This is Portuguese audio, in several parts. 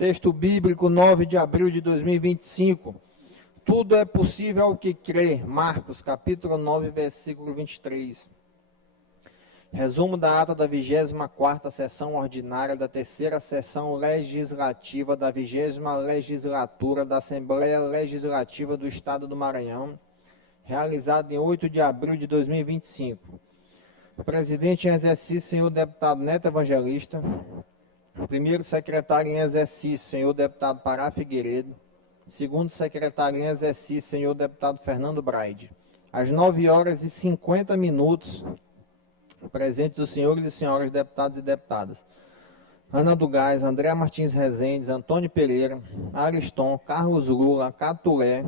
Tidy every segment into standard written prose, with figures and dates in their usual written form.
Texto bíblico, 9 de abril de 2025. Tudo é possível ao que crê. Marcos, capítulo 9, versículo 23. Resumo da ata da 24ª sessão ordinária da terceira sessão legislativa da 20ª legislatura da Assembleia Legislativa do Estado do Maranhão, realizada em 8 de abril de 2025. Presidente em exercício, senhor deputado Neto Evangelista. Primeiro secretário em exercício, senhor deputado Pará Figueiredo. Segundo secretário em exercício, senhor deputado Fernando Braide. Às 9h50, presentes os senhores e senhoras deputados e deputadas. Ana do Gás, André Martins Rezendes, Antônio Pereira, Ariston, Carlos Lula, Catulé,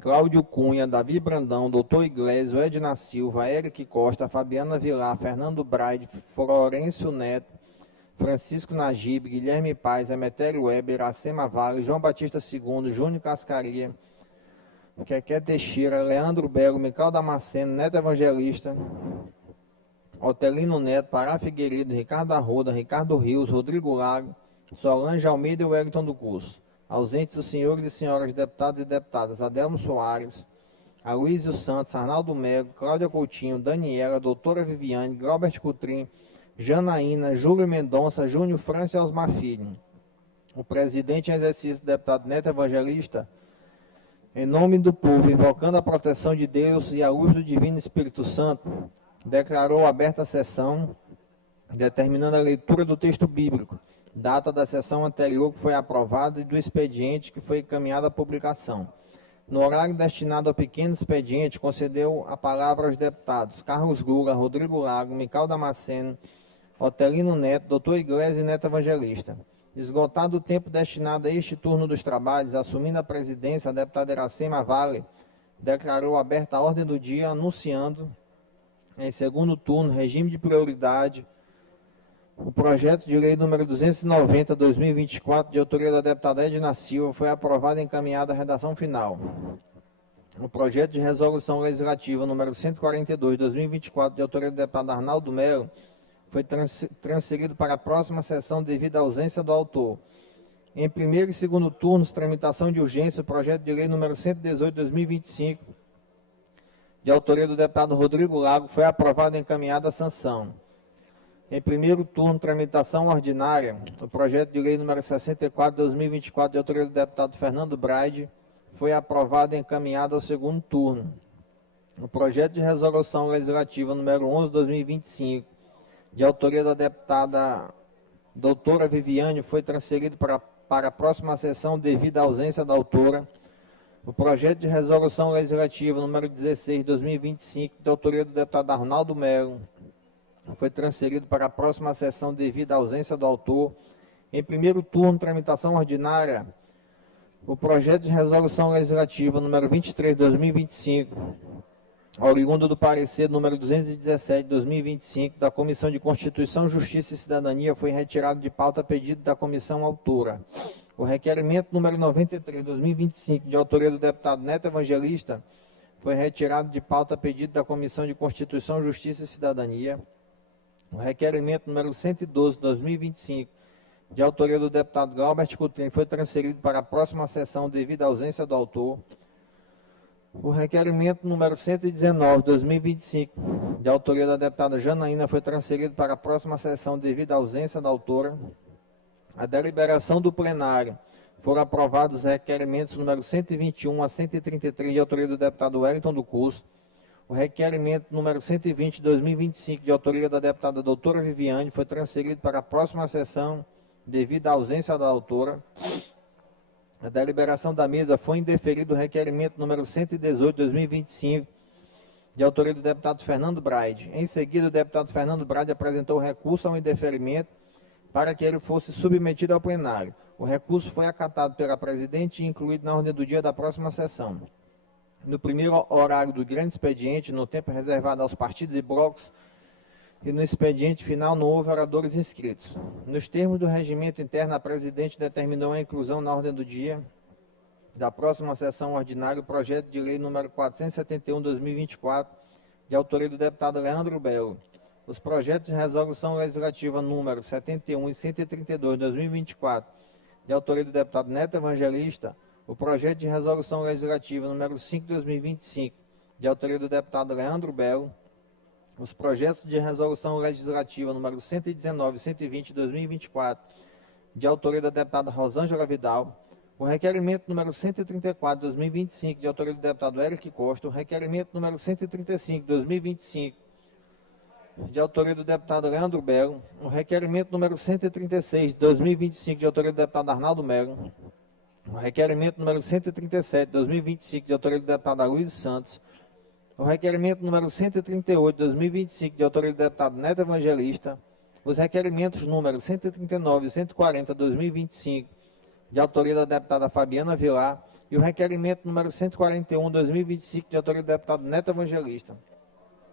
Cláudio Cunha, Davi Brandão, Doutor Iglesias, Edna Silva, Eric Costa, Fabiana Vilar, Fernando Braide, Florencio Neto, Francisco Najib, Guilherme Paz, Emetério Weber, Iracema Vale, João Batista II, Júnior Cascaria, Quequé Teixeira, Leandro Belo, Mical Damasceno, Neto Evangelista, Otelino Neto, Pará Figueiredo, Ricardo Arruda, Ricardo Rios, Rodrigo Lago, Solange Almeida e Wellington do Curso. Ausentes os senhores e senhoras deputados e deputadas Adelmo Soares, Aloysio Santos, Arnaldo Melo, Cláudia Coutinho, Daniela, Doutora Viviane, Glaubert Coutrin, Janaína, Júlio Mendonça, Júnior França e Osmar Filho. O presidente em exercício, deputado Neto Evangelista, em nome do povo, invocando a proteção de Deus e a luz do Divino Espírito Santo, declarou aberta a sessão, determinando a leitura do texto bíblico, data da sessão anterior que foi aprovada e do expediente que foi encaminhado à publicação. No horário destinado ao pequeno expediente, concedeu a palavra aos deputados Carlos Lula, Rodrigo Lago, Mical Damasceno, Otelino Neto, Doutor Iglesias e Neto Evangelista. Esgotado o tempo destinado a este turno dos trabalhos, assumindo a presidência, a deputada Iracema Vale declarou aberta a ordem do dia, anunciando, em segundo turno, regime de prioridade, o projeto de lei número 290/2024, de autoria da deputada Edna Silva, foi aprovado e encaminhado à redação final. O projeto de resolução legislativa número 142/2024, de autoria do deputado Arnaldo Melo, foi transferido para a próxima sessão devido à ausência do autor. Em primeiro e segundo turnos, tramitação de urgência, o projeto de lei número 118/2025, de autoria do deputado Rodrigo Lago, foi aprovado e encaminhado à sanção. Em primeiro turno, tramitação ordinária, o projeto de lei número 64/2024, de autoria do deputado Fernando Braide, foi aprovado e encaminhado ao segundo turno. O projeto de resolução legislativa número 11/2025, de autoria da deputada doutora Viviane, foi transferido para a próxima sessão devido à ausência da autora. O projeto de resolução legislativa número 16/2025, de autoria do deputado Arnaldo Melo, foi transferido para a próxima sessão devido à ausência do autor. Em primeiro turno, tramitação ordinária, o projeto de resolução legislativa número 23/2025, oriundo do parecer número 217/2025, da Comissão de Constituição, Justiça e Cidadania, foi retirado de pauta a pedido da comissão autora. O requerimento número 93/2025, de autoria do deputado Neto Evangelista, foi retirado de pauta a pedido da Comissão de Constituição, Justiça e Cidadania. O requerimento número 112/2025, de autoria do deputado Glaubert Coutrin, foi transferido para a próxima sessão devido à ausência do autor. O requerimento número 119/2025, de autoria da deputada Janaína, foi transferido para a próxima sessão devido à ausência da autora. A deliberação do plenário. Foram aprovados os requerimentos número 121 a 133, de autoria do deputado Wellington do Curso. O requerimento número 120/2025, de autoria da deputada doutora Viviane, foi transferido para a próxima sessão devido à ausência da autora. A deliberação da mesa foi indeferido o requerimento número 118/2025, de autoria do deputado Fernando Braide. Em seguida, o deputado Fernando Braide apresentou recurso ao indeferimento para que ele fosse submetido ao plenário. O recurso foi acatado pela presidente e incluído na ordem do dia da próxima sessão. No primeiro horário do grande expediente, no tempo reservado aos partidos e blocos, e no expediente final não houve oradores inscritos. Nos termos do regimento interno, a presidente determinou a inclusão na ordem do dia da próxima sessão ordinária o projeto de lei número 471/2024, de autoria do deputado Leandro Belo. Os projetos de resolução legislativa número 71 e 132/2024, de autoria do deputado Neto Evangelista, o projeto de resolução legislativa número 5 de 2025, de autoria do deputado Leandro Belo, os projetos de resolução legislativa número 119 e 120 de 2024, de autoria da deputada Rosângela Vidal, o requerimento número 134 de 2025, de autoria do deputado Eric Costa, o requerimento número 135 de 2025, de autoria do deputado Leandro Belo, o requerimento número 136 de 2025, de autoria do deputado Arnaldo Melo, o requerimento número 137 de 2025, de autoria do deputado Luiz Santos, o requerimento número 138 de 2025, de autoria do deputado Neto Evangelista, os requerimentos número 139 e 140 de 2025, de autoria da deputada Fabiana Vilar, e o requerimento número 141 de 2025, de autoria do deputado Neto Evangelista.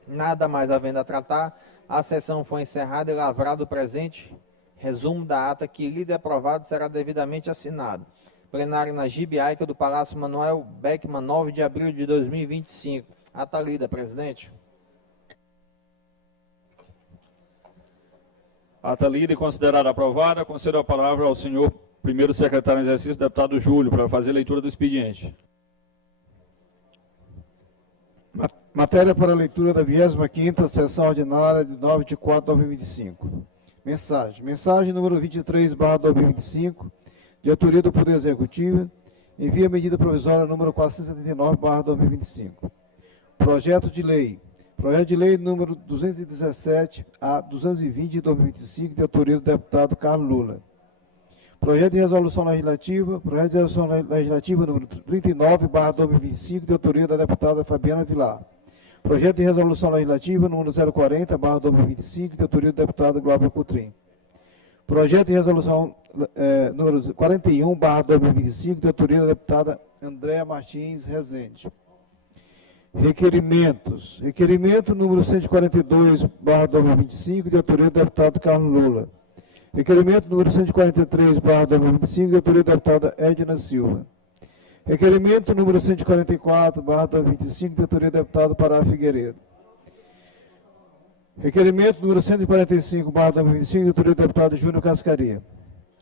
Nada mais havendo a tratar, a sessão foi encerrada e lavrado o presente resumo da ata que, lido e aprovado, será devidamente assinado. Plenário na Gibiaica do Palácio Manuel Beckmann, 9 de abril de 2025. Ata lida, presidente. Ata lida e considerada aprovada. Concedo a palavra ao senhor primeiro secretário em exercício, deputado Júlio, para fazer a leitura do expediente. Matéria para a leitura da 25ª sessão ordinária de 9 de 4 de 2025. Mensagem número 23/2025, de autoria do Poder Executivo, envia a medida provisória número 479/2025. Projeto de lei número 217 a 220 de 2025, de autoria do deputado Carlos Lula. Projeto de resolução legislativa número 39/2025, de autoria da deputada Fabiana Vilar. Projeto de resolução legislativa número 040/2025, de autoria do deputado Glauber Coutrin. Projeto de resolução número 41/2025, de autoria da deputada Andréa Martins Rezende. Requerimentos. Requerimento número 142/2025, de autoria do deputado Carlos Lula. Requerimento número 143/2025, de autoria da deputada Edna Silva. Requerimento número 144/2025, de autoria do deputado Pará Figueiredo. Requerimento número 145/2025, de autoria do deputado Júnior Cascaria.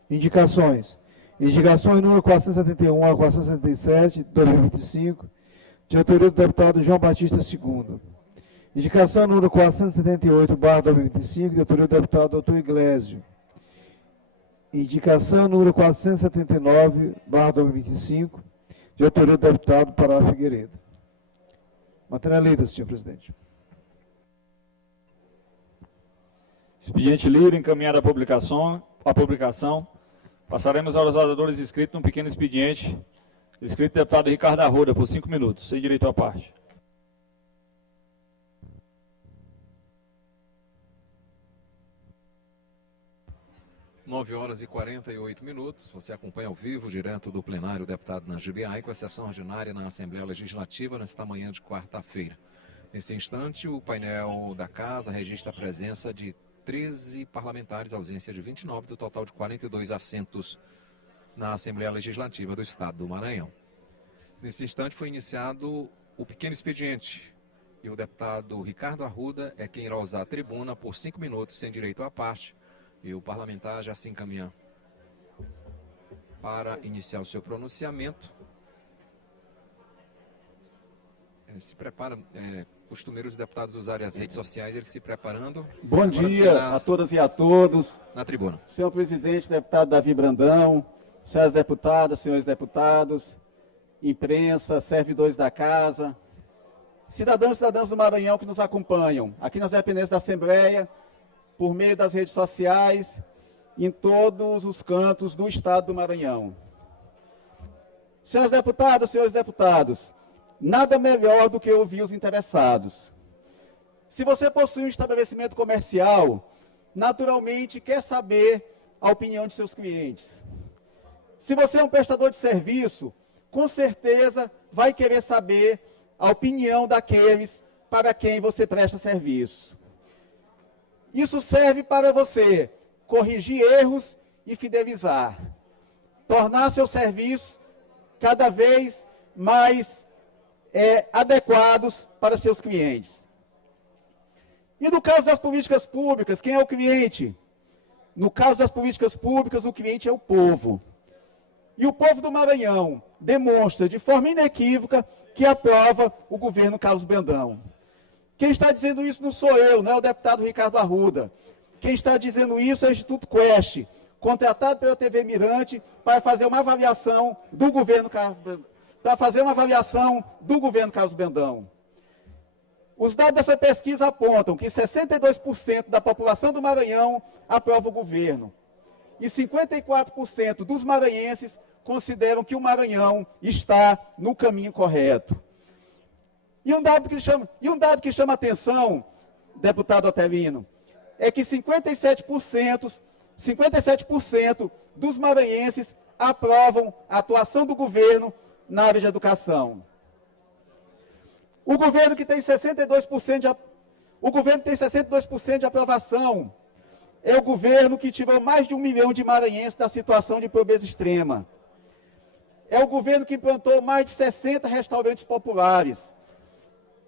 Indicações. Indicações número 471 a 477, de 2025, de autoria do deputado João Batista II. Indicação número 478/2025, de autoria do deputado Doutor Iglesio. Indicação número 479/2025, de autoria do deputado Pará Figueiredo. Matéria lida, senhor presidente. Expediente lido, encaminhado à publicação. Passaremos aos oradores inscritos num pequeno expediente. Inscrito deputado Ricardo Arruda, por 5 minutos, sem direito à parte. Nove horas e 48 minutos. Você acompanha ao vivo, direto do plenário, o deputado Najib Aico, a sessão ordinária na Assembleia Legislativa nesta manhã de quarta-feira. Nesse instante, o painel da Casa registra a presença de 13 parlamentares, ausência de 29, do total de 42 assentos na Assembleia Legislativa do Estado do Maranhão. Nesse instante foi iniciado o pequeno expediente e o deputado Ricardo Arruda é quem irá usar a tribuna por 5 minutos, sem direito à parte. E o parlamentar já se encaminha para iniciar o seu pronunciamento. Se prepara, costumeiro os deputados usarem as redes sociais, eles se preparando. Bom dia a todas e a todos. Na tribuna. Senhor presidente, deputado Davi Brandão, senhoras deputadas, senhores deputados, imprensa, servidores da casa, cidadãos e cidadãs do Maranhão que nos acompanham aqui nas dependências da Assembleia, por meio das redes sociais, em todos os cantos do Estado do Maranhão. Senhoras deputadas, senhores deputados, nada melhor do que ouvir os interessados. Se você possui um estabelecimento comercial, naturalmente quer saber a opinião de seus clientes. Se você é um prestador de serviço, com certeza vai querer saber a opinião daqueles para quem você presta serviço. Isso serve para você corrigir erros e fidelizar. Tornar seus serviços cada vez mais adequados para seus clientes. E no caso das políticas públicas, quem é o cliente? No caso das políticas públicas, o cliente é o povo. E o povo do Maranhão demonstra de forma inequívoca que aprova o governo Carlos Brandão. Quem está dizendo isso não sou eu, não é o deputado Ricardo Arruda. Quem está dizendo isso é o Instituto Quest, contratado pela TV Mirante para fazer uma avaliação do governo Carlos Brandão. Os dados dessa pesquisa apontam que 62% da população do Maranhão aprova o governo. E 54% dos maranhenses consideram que o Maranhão está no caminho correto. E um dado que chama atenção, deputado Otelino, é que 57% dos maranhenses aprovam a atuação do governo na área de educação. O governo tem 62% de aprovação é o governo que tirou mais de 1 milhão de maranhenses da situação de pobreza extrema. É o governo que implantou mais de 60 restaurantes populares.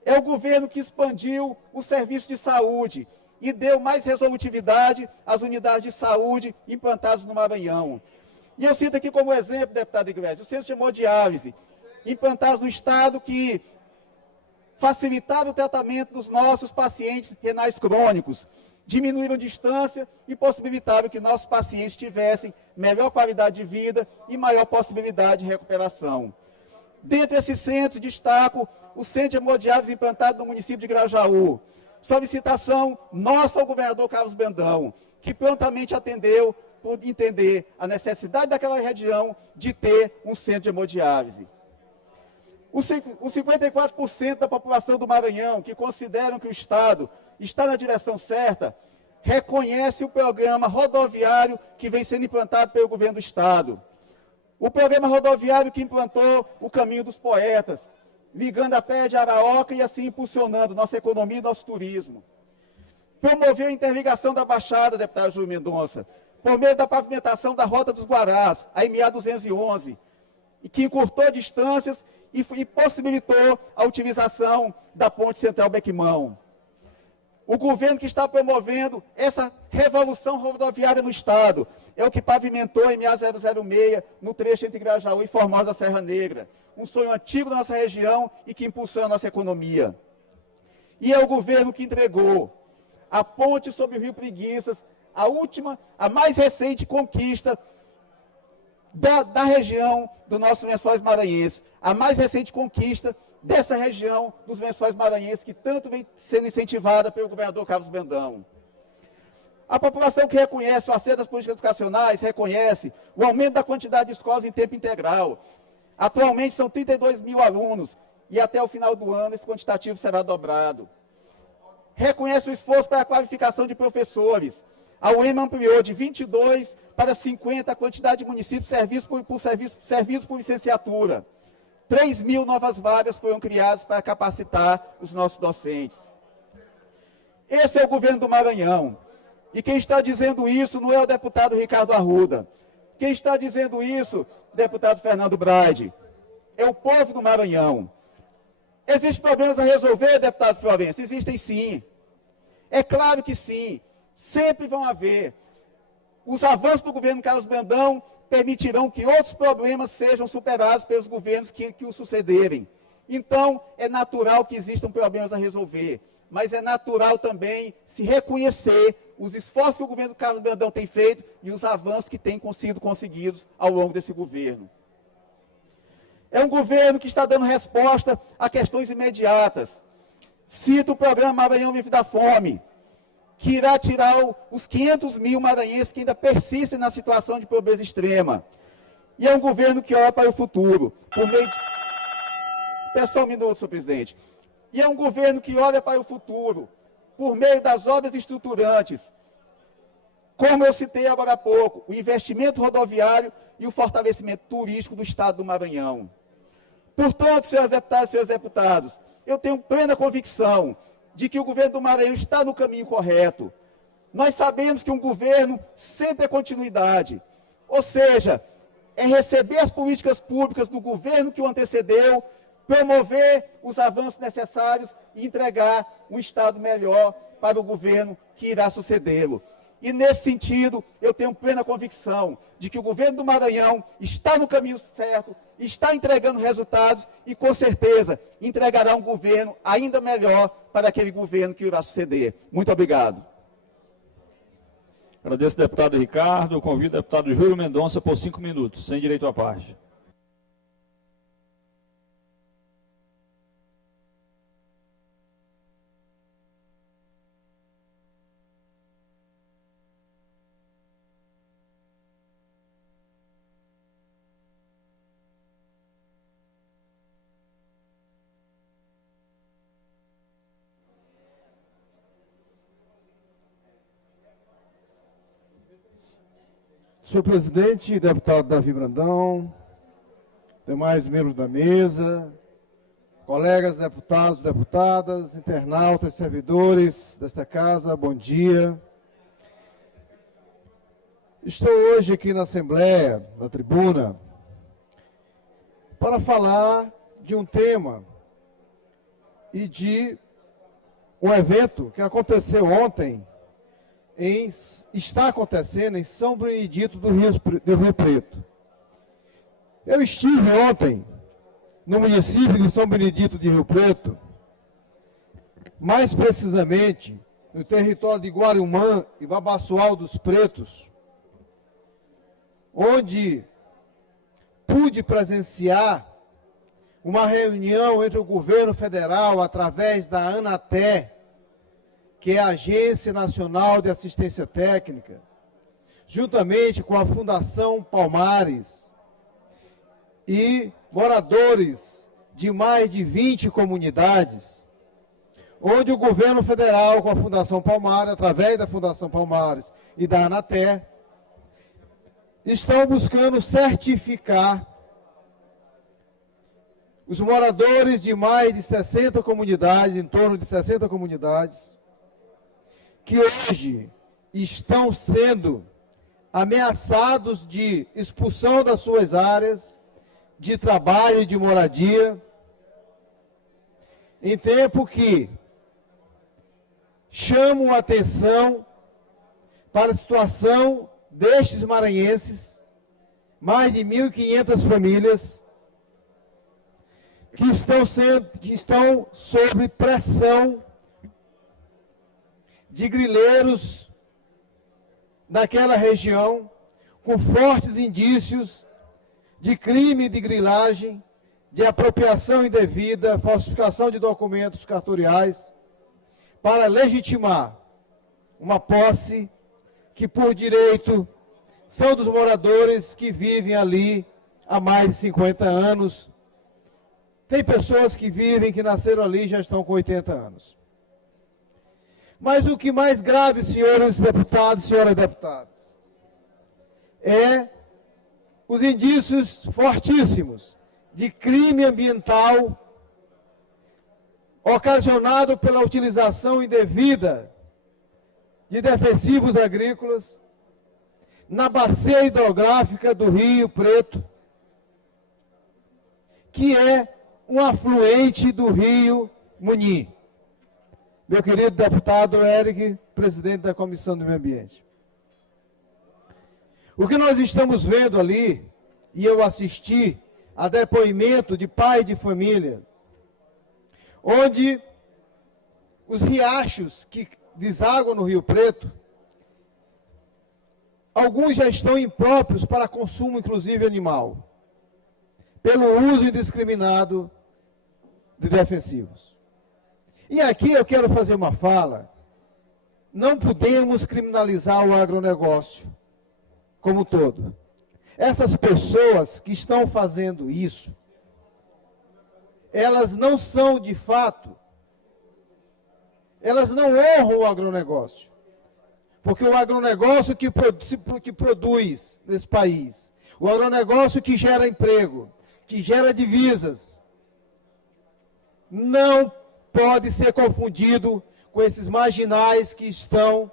É o governo que expandiu o serviço de saúde e deu mais resolutividade às unidades de saúde implantadas no Maranhão. E eu cito aqui como exemplo, deputado Iglesias, o centro de hemodiálise, implantados no estado, que facilitava o tratamento dos nossos pacientes renais crônicos, diminuíram a distância e possibilitaram que nossos pacientes tivessem melhor qualidade de vida e maior possibilidade de recuperação. Dentre esses centros, destaco o centro de hemodiálise implantado no município de Grajaú. Solicitação nossa ao governador Carlos Brandão, que prontamente atendeu por entender a necessidade daquela região de ter um centro de hemodiálise. Os 54% da população do Maranhão, que consideram que o Estado está na direção certa, reconhece o programa rodoviário que vem sendo implantado pelo governo do Estado. O programa rodoviário que implantou o Caminho dos Poetas, ligando a Praia de Araoca e assim impulsionando nossa economia e nosso turismo. Promoveu a interligação da Baixada, deputado Júlio Mendonça, por meio da pavimentação da Rota dos Guarás, a MA 211, e que encurtou distâncias e possibilitou a utilização da Ponte Central Bequimão. O governo que está promovendo essa revolução rodoviária no Estado é o que pavimentou a MA 006 no trecho entre Grajaú e Formosa Serra Negra, um sonho antigo da nossa região e que impulsiona a nossa economia. E é o governo que entregou a ponte sobre o Rio Preguiças, a mais recente conquista da região do nosso Lençóis Maranhenses, a mais recente conquista dessa região dos Lençóis Maranhenses, que tanto vem sendo incentivada pelo governador Carlos Brandão. A população que reconhece o acerto das políticas educacionais, reconhece o aumento da quantidade de escolas em tempo integral. Atualmente são 32 mil alunos e até o final do ano esse quantitativo será dobrado. Reconhece o esforço para a qualificação de professores. A UEMA ampliou de 22 para 50 a quantidade de municípios serviços por licenciatura. 3 mil novas vagas foram criadas para capacitar os nossos docentes. Esse é o governo do Maranhão. E quem está dizendo isso não é o deputado Ricardo Arruda. Quem está dizendo isso, deputado Fernando Braide, é o povo do Maranhão. Existem problemas a resolver, deputado Florencio? Existem sim. É claro que sim. Sempre vão haver. Os avanços do governo Carlos Brandão permitirão que outros problemas sejam superados pelos governos que o sucederem. Então, é natural que existam problemas a resolver, mas é natural também se reconhecer os esforços que o governo Carlos Brandão tem feito e os avanços que têm sido conseguidos ao longo desse governo. É um governo que está dando resposta a questões imediatas. Cito o programa Maranhão Livre da Fome, que irá tirar os 500 mil maranhenses que ainda persistem na situação de pobreza extrema. E é um governo que olha para o futuro, por meio de... Peço só um minuto, senhor presidente. E é um governo que olha para o futuro, por meio das obras estruturantes, como eu citei agora há pouco, o investimento rodoviário e o fortalecimento turístico do Estado do Maranhão. Portanto, senhores deputados e senhores deputados, eu tenho plena convicção de que o governo do Maranhão está no caminho correto. Nós sabemos que um governo sempre é continuidade, ou seja, é receber as políticas públicas do governo que o antecedeu, promover os avanços necessários e entregar um Estado melhor para o governo que irá sucedê-lo. E, nesse sentido, eu tenho plena convicção de que o governo do Maranhão está no caminho certo, está entregando resultados e, com certeza, entregará um governo ainda melhor para aquele governo que irá suceder. Muito obrigado. Agradeço ao deputado Ricardo. Convido o deputado Júlio Mendonça por 5 minutos, sem direito à parte. Senhor presidente, deputado Davi Brandão, demais membros da mesa, colegas deputados, deputadas, internautas, servidores desta casa, bom dia. Estou hoje aqui na Assembleia, na tribuna, para falar de um tema e de um evento que aconteceu ontem, está acontecendo em São Benedito do Rio Preto. Eu estive ontem no município de São Benedito de Rio Preto, mais precisamente no território de Guariumã e Babaçoal dos Pretos, onde pude presenciar uma reunião entre o governo federal, através da Anatel, que é a Agência Nacional de Assistência Técnica, juntamente com a Fundação Palmares e moradores de mais de 20 comunidades, onde o governo federal, com a Fundação Palmares, através da Fundação Palmares e da Anatel, estão buscando certificar os moradores de mais de 60 comunidades, em torno de 60 comunidades, que hoje estão sendo ameaçados de expulsão das suas áreas de trabalho e de moradia, em tempo que chamam a atenção para a situação destes maranhenses, mais de 1.500 famílias, que estão sob pressão de grileiros naquela região, com fortes indícios de crime de grilagem, de apropriação indevida, falsificação de documentos cartoriais, para legitimar uma posse que, por direito, são dos moradores que vivem ali há mais de 50 anos. Tem pessoas que vivem, que nasceram ali e já estão com 80 anos. Mas o que mais grave, senhores deputados, senhoras deputadas, é os indícios fortíssimos de crime ambiental ocasionado pela utilização indevida de defensivos agrícolas na bacia hidrográfica do Rio Preto, que é um afluente do Rio Muni. Meu querido deputado Eric, presidente da Comissão do Meio Ambiente. O que nós estamos vendo ali, e eu assisti a depoimento de pai de família, onde os riachos que desaguam no Rio Preto, alguns já estão impróprios para consumo, inclusive animal, pelo uso indiscriminado de defensivos. E aqui eu quero fazer uma fala. Não podemos criminalizar o agronegócio como um todo. Essas pessoas que estão fazendo isso, elas não são de fato, elas não honram o agronegócio. Porque o agronegócio que produz nesse país, o agronegócio que gera emprego, que gera divisas, não pode ser confundido com esses marginais que estão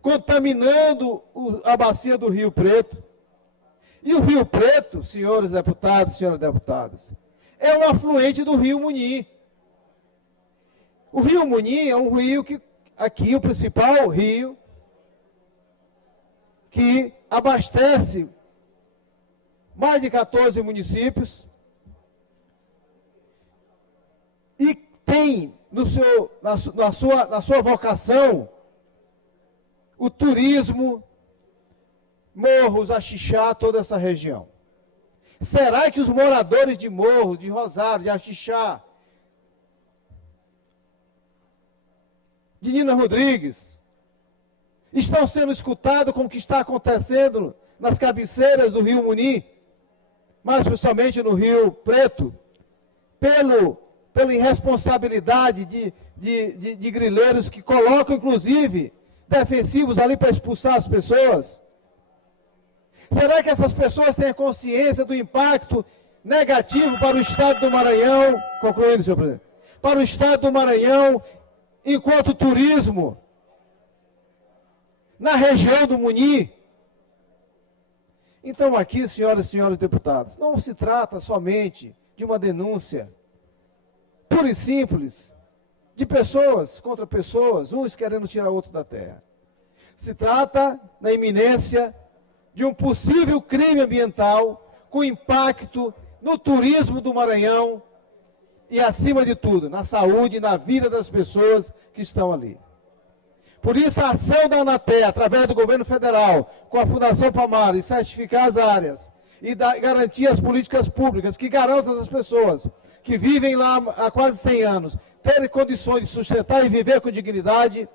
contaminando a bacia do Rio Preto. E o Rio Preto, senhores deputados, senhoras deputadas, é um afluente do Rio Muni. O Rio Muni é um rio que, aqui, o principal rio que abastece mais de 14 municípios e tem na sua vocação o turismo, Morros, Axixá, toda essa região. Será que os moradores de Morros, de Rosário, de Axixá, de Nina Rodrigues, estão sendo escutados com o que está acontecendo nas cabeceiras do Rio Muni, mais principalmente no Rio Preto, pela irresponsabilidade de grileiros que colocam, inclusive, defensivos ali para expulsar as pessoas? Será que essas pessoas têm a consciência do impacto negativo para o Estado do Maranhão, concluindo, senhor presidente, para o Estado do Maranhão, enquanto turismo, na região do Muni? Então aqui, senhoras e senhores deputados, não se trata somente de uma denúncia pura e simples, de pessoas contra pessoas, uns querendo tirar o outro da terra. Se trata, na iminência, de um possível crime ambiental com impacto no turismo do Maranhão e, acima de tudo, na saúde e na vida das pessoas que estão ali. Por isso, a ação da Anatel, através do governo federal, com a Fundação Palmares, certificar as áreas e garantir as políticas públicas que garantam às pessoas que vivem lá há quase 100 anos, terem condições de sustentar e viver com dignidade,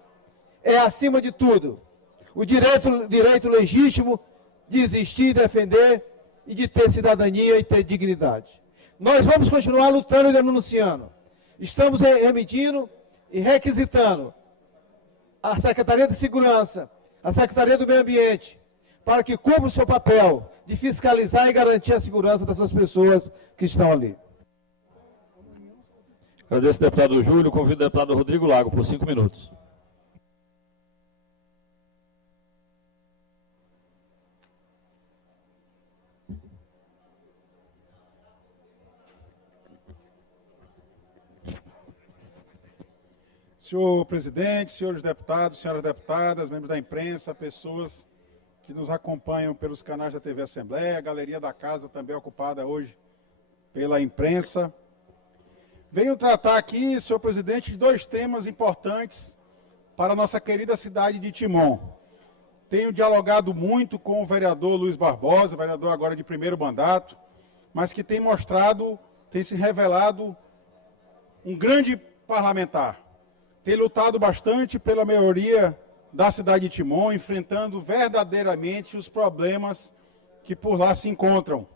é, acima de tudo, o direito legítimo de existir, defender e de ter cidadania e ter dignidade. Nós vamos continuar lutando e denunciando. Estamos remetindo e requisitando a Secretaria de Segurança, a Secretaria do Meio Ambiente, para que cumpra o seu papel de fiscalizar e garantir a segurança dessas pessoas que estão ali. Agradeço, deputado Júlio. Convido o deputado Rodrigo Lago por 5 minutos. Senhor presidente, senhores deputados, senhoras deputadas, membros da imprensa, pessoas que nos acompanham pelos canais da TV Assembleia, a galeria da casa também ocupada hoje pela imprensa. Venho tratar aqui, senhor presidente, de 2 temas importantes para a nossa querida cidade de Timon. Tenho dialogado muito com o vereador Luiz Barbosa, vereador agora de 1º mandato, mas que tem se revelado um grande parlamentar. Tem lutado bastante pela melhoria da cidade de Timon, enfrentando verdadeiramente os problemas que por lá se encontram.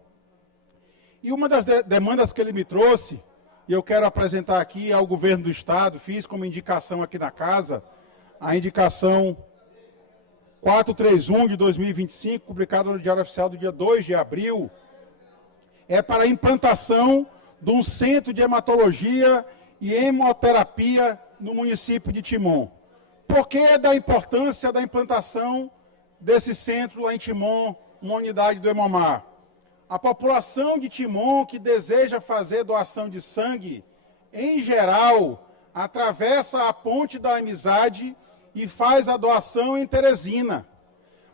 E uma das demandas que ele me trouxe, e eu quero apresentar aqui ao governo do Estado, fiz como indicação aqui na casa, a indicação 431 de 2025, publicada no Diário Oficial do dia 2 de abril, é para a implantação de um centro de hematologia e hemoterapia no município de Timon. Por que da importância da implantação desse centro lá em Timon, uma unidade do Hemomar? A população de Timon que deseja fazer doação de sangue, em geral, atravessa a ponte da amizade e faz a doação em Teresina.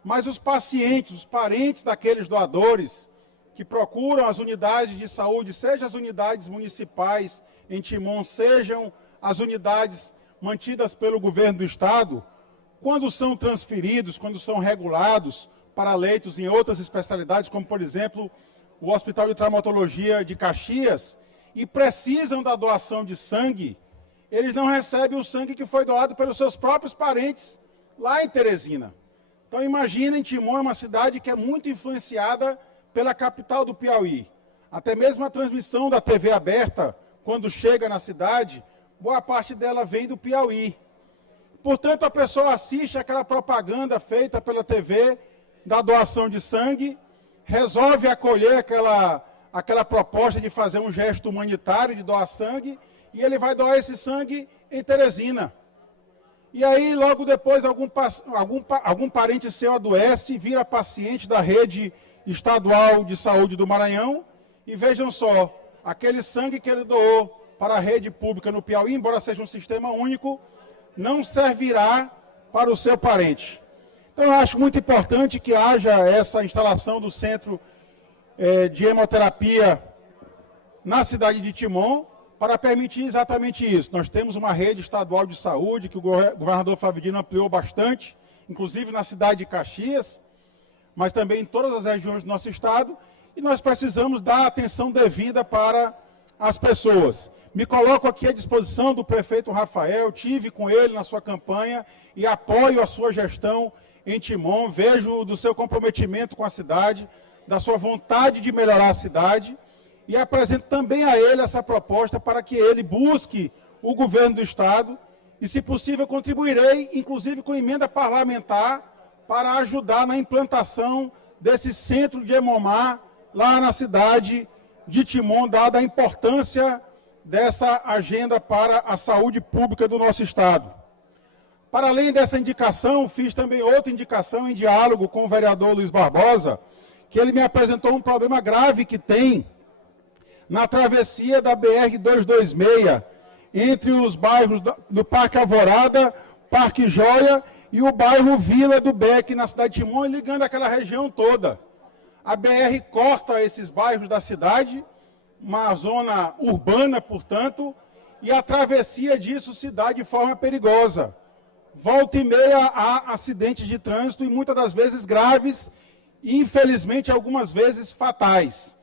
Mas os pacientes, os parentes daqueles doadores, que procuram as unidades de saúde, seja as unidades municipais em Timon, sejam as unidades mantidas pelo governo do Estado, quando são transferidos, quando são regulados para leitos em outras especialidades, como, por exemplo, o Hospital de Traumatologia de Caxias, e precisam da doação de sangue, eles não recebem o sangue que foi doado pelos seus próprios parentes lá em Teresina. Então, imaginem, Timon é uma cidade que é muito influenciada pela capital do Piauí. Até mesmo a transmissão da TV aberta, quando chega na cidade, boa parte dela vem do Piauí. Portanto, a pessoa assiste aquela propaganda feita pela TV da doação de sangue, resolve acolher aquela proposta de fazer um gesto humanitário de doar sangue, e ele vai doar esse sangue em Teresina. E aí, logo depois, algum parente seu adoece, vira paciente da rede estadual de saúde do Maranhão, e vejam só, aquele sangue que ele doou para a rede pública no Piauí, embora seja um sistema único, não servirá para o seu parente. Então, eu acho muito importante que haja essa instalação do centro de hemoterapia na cidade de Timon, para permitir exatamente isso. Nós temos uma rede estadual de saúde que o governador Flávio Dino ampliou bastante, inclusive na cidade de Caxias, mas também em todas as regiões do nosso estado, e nós precisamos dar atenção devida para as pessoas. Me coloco aqui à disposição do prefeito Rafael, tive com ele na sua campanha e apoio a sua gestão em Timon, vejo do seu comprometimento com a cidade, da sua vontade de melhorar a cidade, e apresento também a ele essa proposta para que ele busque o governo do estado e, se possível, contribuirei, inclusive com emenda parlamentar, para ajudar na implantação desse centro de hemomar lá na cidade de Timon, dada a importância dessa agenda para a saúde pública do nosso estado. Para além dessa indicação, fiz também outra indicação em diálogo com o vereador Luiz Barbosa, que ele me apresentou um problema grave que tem na travessia da BR-226, entre os bairros do Parque Alvorada, Parque Joia e o bairro Vila do Beque, na cidade de Timon, ligando aquela região toda. A BR corta esses bairros da cidade, uma zona urbana, portanto, e a travessia disso se dá de forma perigosa. Volta e meia há acidentes de trânsito e muitas das vezes graves e, infelizmente, algumas vezes fatais.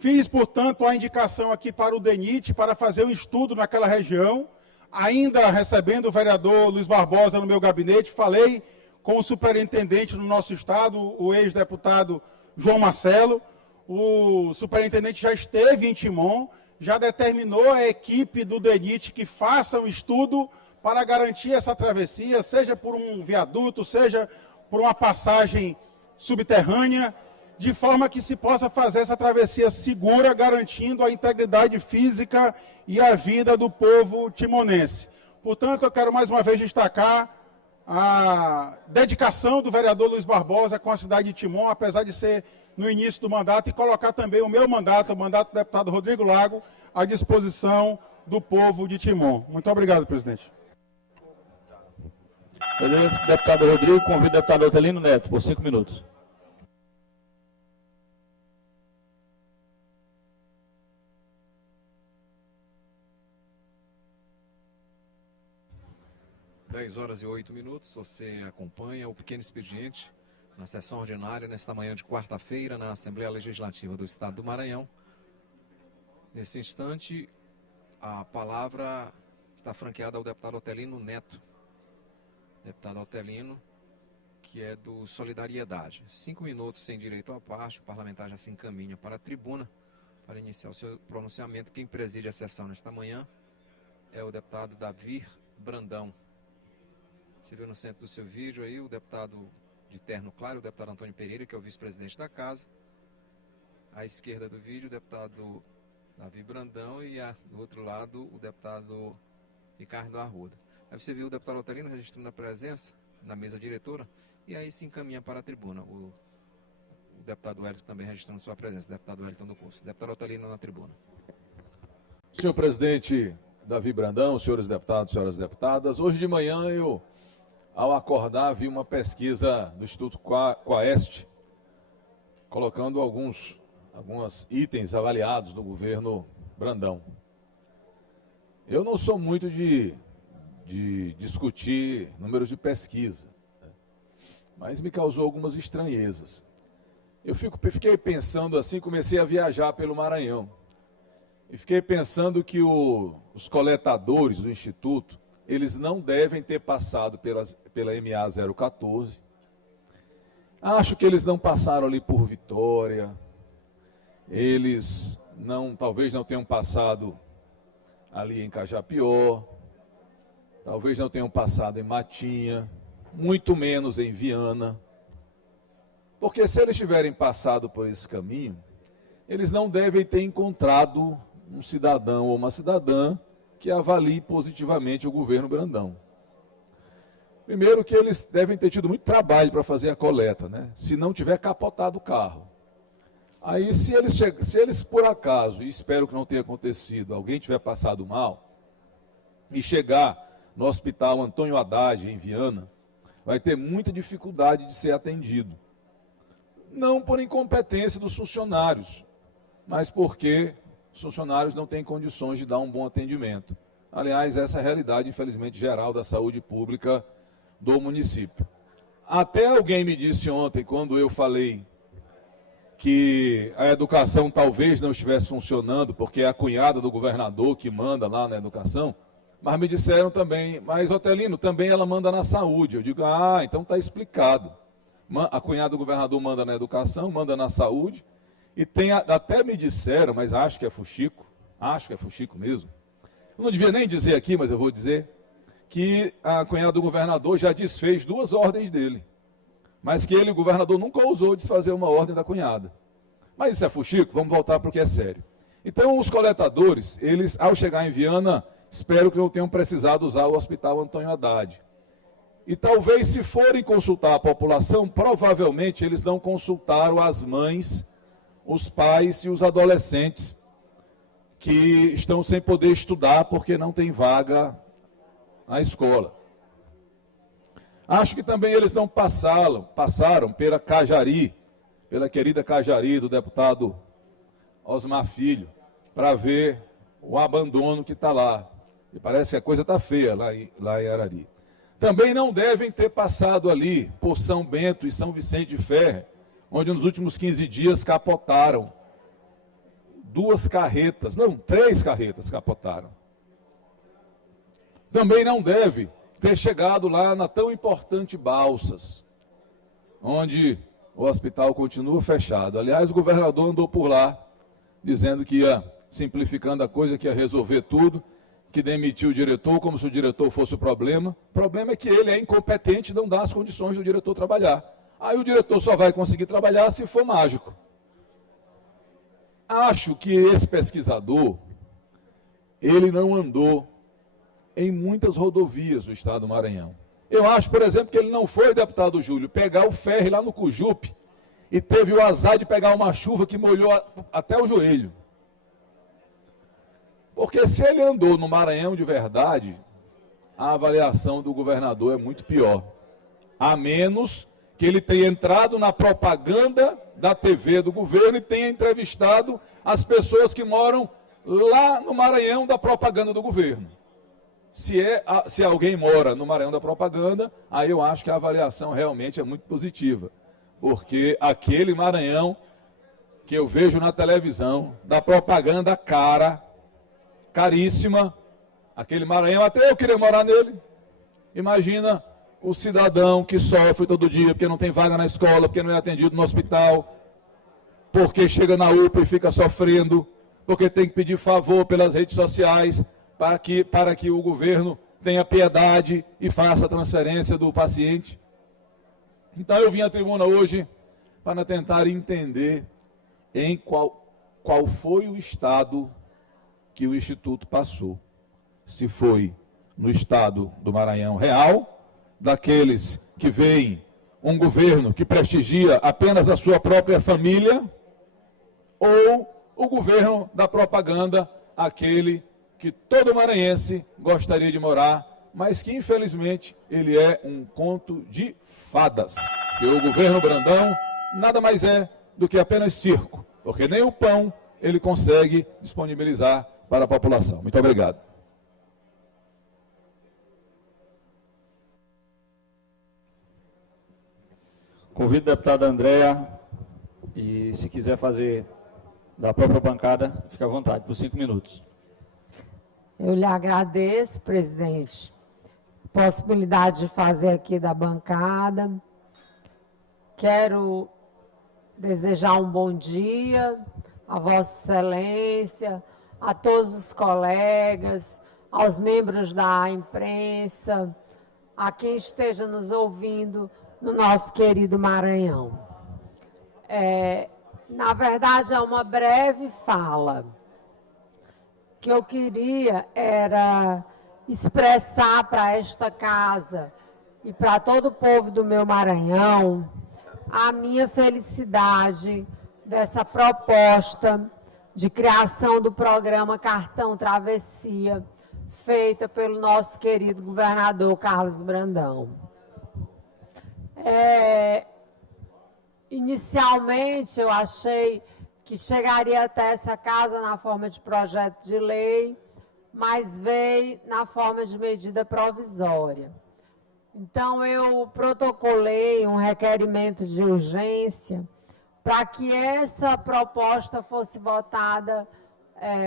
Fiz, portanto, a indicação aqui para o DENIT para fazer um estudo naquela região, ainda recebendo o vereador Luiz Barbosa no meu gabinete, falei com o superintendente no nosso estado, o ex-deputado João Marcelo. O superintendente já esteve em Timon, já determinou a equipe do DENIT que faça um estudo para garantir essa travessia, seja por um viaduto, seja por uma passagem subterrânea, de forma que se possa fazer essa travessia segura, garantindo a integridade física e a vida do povo timonense. Portanto, eu quero mais uma vez destacar a dedicação do vereador Luiz Barbosa com a cidade de Timon, apesar de ser no início do mandato, e colocar também o meu mandato, o mandato do deputado Rodrigo Lago, à disposição do povo de Timon. Muito obrigado, presidente. Presidente, deputado Rodrigo, convido o deputado Otelino Neto, por 5 minutos. Horas e 8 minutos, você acompanha o pequeno expediente na sessão ordinária nesta manhã de quarta-feira na Assembleia Legislativa do Estado do Maranhão. Nesse instante, a palavra está franqueada ao deputado Otelino Neto. Deputado Otelino, que é do Solidariedade. 5 minutos sem direito à parte, o parlamentar já se encaminha para a tribuna para iniciar o seu pronunciamento. Quem preside a sessão nesta manhã é o deputado Davi Brandão. Você vê no centro do seu vídeo aí o deputado de terno claro, o deputado Antônio Pereira, que é o vice-presidente da casa. À esquerda do vídeo, o deputado Davi Brandão e do outro lado, o deputado Ricardo Arruda. Aí você viu o deputado Otelino registrando a presença na mesa diretora e aí se encaminha para a tribuna. O deputado Wellington também registrando sua presença, deputado Wellington do Curso. Deputado Otelino na tribuna. Senhor presidente Davi Brandão, senhores deputados, senhoras deputadas, hoje de manhã eu, ao acordar, vi uma pesquisa do Instituto Quaest, colocando alguns itens avaliados do governo Brandão. Eu não sou muito de discutir números de pesquisa, né? Mas me causou algumas estranhezas. Eu fiquei pensando assim, comecei a viajar pelo Maranhão, e fiquei pensando que os coletadores do Instituto, eles não devem ter passado pela MA 014. Acho que eles não passaram ali por Vitória. Eles talvez não tenham passado ali em Cajapió. Talvez não tenham passado em Matinha. Muito menos em Viana. Porque se eles tiverem passado por esse caminho, eles não devem ter encontrado um cidadão ou uma cidadã que avalie positivamente o governo Brandão. Primeiro que eles devem ter tido muito trabalho para fazer a coleta, né? Se não tiver capotado o carro. Aí se eles por acaso, e espero que não tenha acontecido, alguém tiver passado mal, e chegar no Hospital Antônio Haddad, em Viana, vai ter muita dificuldade de ser atendido. Não por incompetência dos funcionários, mas porque os funcionários não têm condições de dar um bom atendimento. Aliás, essa é a realidade, infelizmente, geral da saúde pública do município. Até alguém me disse ontem, quando eu falei que a educação talvez não estivesse funcionando, porque é a cunhada do governador que manda lá na educação, mas me disseram também, mas Otelino, também ela manda na saúde. Eu digo, então está explicado. A cunhada do governador manda na educação, manda na saúde, e tem, até me disseram, mas acho que é fuxico mesmo. Eu não devia nem dizer aqui, mas eu vou dizer, que a cunhada do governador já desfez 2 ordens dele, mas que ele, o governador, nunca ousou desfazer uma ordem da cunhada. Mas isso é fuxico? Vamos voltar para o que é sério. Então, os coletadores, eles, ao chegar em Viana, espero que não tenham precisado usar o Hospital Antônio Haddad. E talvez, se forem consultar a população, provavelmente eles não consultaram as mães, os pais e os adolescentes que estão sem poder estudar porque não tem vaga na escola. Acho que também eles não passaram pela Cajari, pela querida Cajari do deputado Osmar Filho, para ver o abandono que está lá. E parece que a coisa está feia lá em Arari. Também não devem ter passado ali por São Bento e São Vicente de Ferre, onde nos últimos 15 dias capotaram 3 carretas capotaram. Também não deve ter chegado lá na tão importante Balsas, onde o hospital continua fechado. Aliás, o governador andou por lá, dizendo que ia simplificando a coisa, que ia resolver tudo, que demitiu o diretor, como se o diretor fosse o problema. O problema é que ele é incompetente e não dá as condições do diretor trabalhar. Aí o diretor só vai conseguir trabalhar se for mágico. Acho que esse pesquisador, ele não andou em muitas rodovias do estado do Maranhão. Eu acho, por exemplo, que ele não foi, deputado Júlio, pegar o ferry lá no Cujupe e teve o azar de pegar uma chuva que molhou até o joelho. Porque se ele andou no Maranhão de verdade, a avaliação do governador é muito pior. A menos que ele tenha entrado na propaganda da TV do governo e tenha entrevistado as pessoas que moram lá no Maranhão da propaganda do governo. Se alguém mora no Maranhão da propaganda, aí eu acho que a avaliação realmente é muito positiva. Porque aquele Maranhão que eu vejo na televisão, da propaganda caríssima, aquele Maranhão, até eu queria morar nele. Imagina o cidadão que sofre todo dia porque não tem vaga na escola, porque não é atendido no hospital, porque chega na UPA e fica sofrendo, porque tem que pedir favor pelas redes sociais para que o governo tenha piedade e faça a transferência do paciente. Então eu vim à tribuna hoje para tentar entender em qual foi o estado que o Instituto passou. Se foi no estado do Maranhão real, daqueles que veem um governo que prestigia apenas a sua própria família, ou o governo da propaganda, aquele que todo maranhense gostaria de morar, mas que infelizmente ele é um conto de fadas. E o governo Brandão nada mais é do que apenas circo, porque nem o pão ele consegue disponibilizar para a população. Muito obrigado. Convido a deputada Andréa, e se quiser fazer da própria bancada, fique à vontade, por 5 minutos. Eu lhe agradeço, presidente, a possibilidade de fazer aqui da bancada. Quero desejar um bom dia a Vossa Excelência, a todos os colegas, aos membros da imprensa, a quem esteja nos ouvindo no nosso querido Maranhão. Na verdade, é uma breve fala. O que eu queria era expressar para esta casa e para todo o povo do meu Maranhão a minha felicidade dessa proposta de criação do programa Cartão Travessia, feita pelo nosso querido governador Carlos Brandão. Inicialmente, eu achei que chegaria até essa casa na forma de projeto de lei, mas veio na forma de medida provisória. Então, eu protocolei um requerimento de urgência para que essa proposta fosse votada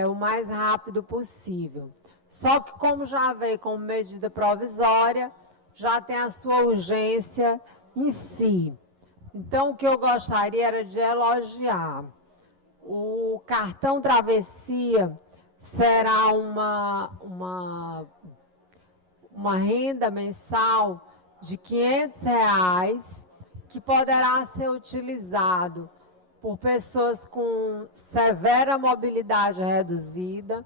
o mais rápido possível. Só que, como já veio como medida provisória, já tem a sua urgência em si. Então, o que eu gostaria era de elogiar. O cartão travessia será uma renda mensal de R$ 500, que poderá ser utilizado por pessoas com severa mobilidade reduzida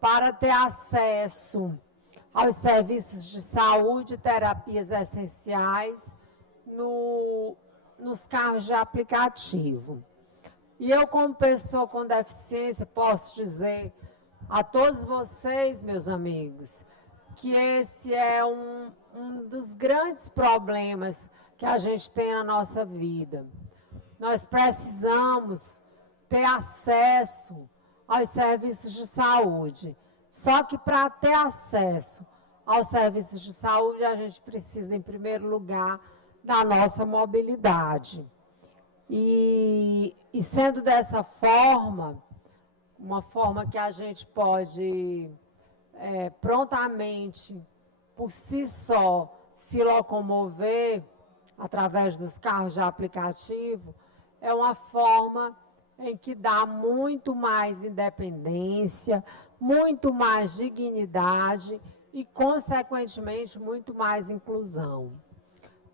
para ter acesso aos serviços de saúde e terapias essenciais nos carros de aplicativo. E eu, como pessoa com deficiência, posso dizer a todos vocês, meus amigos, que esse é um dos grandes problemas que a gente tem na nossa vida. Nós precisamos ter acesso aos serviços de saúde. Só que para ter acesso aos serviços de saúde, a gente precisa, em primeiro lugar, da nossa mobilidade. E sendo dessa forma, uma forma que a gente pode prontamente, por si só, se locomover através dos carros de aplicativo, é uma forma em que dá muito mais independência, muito mais dignidade e, consequentemente, muito mais inclusão.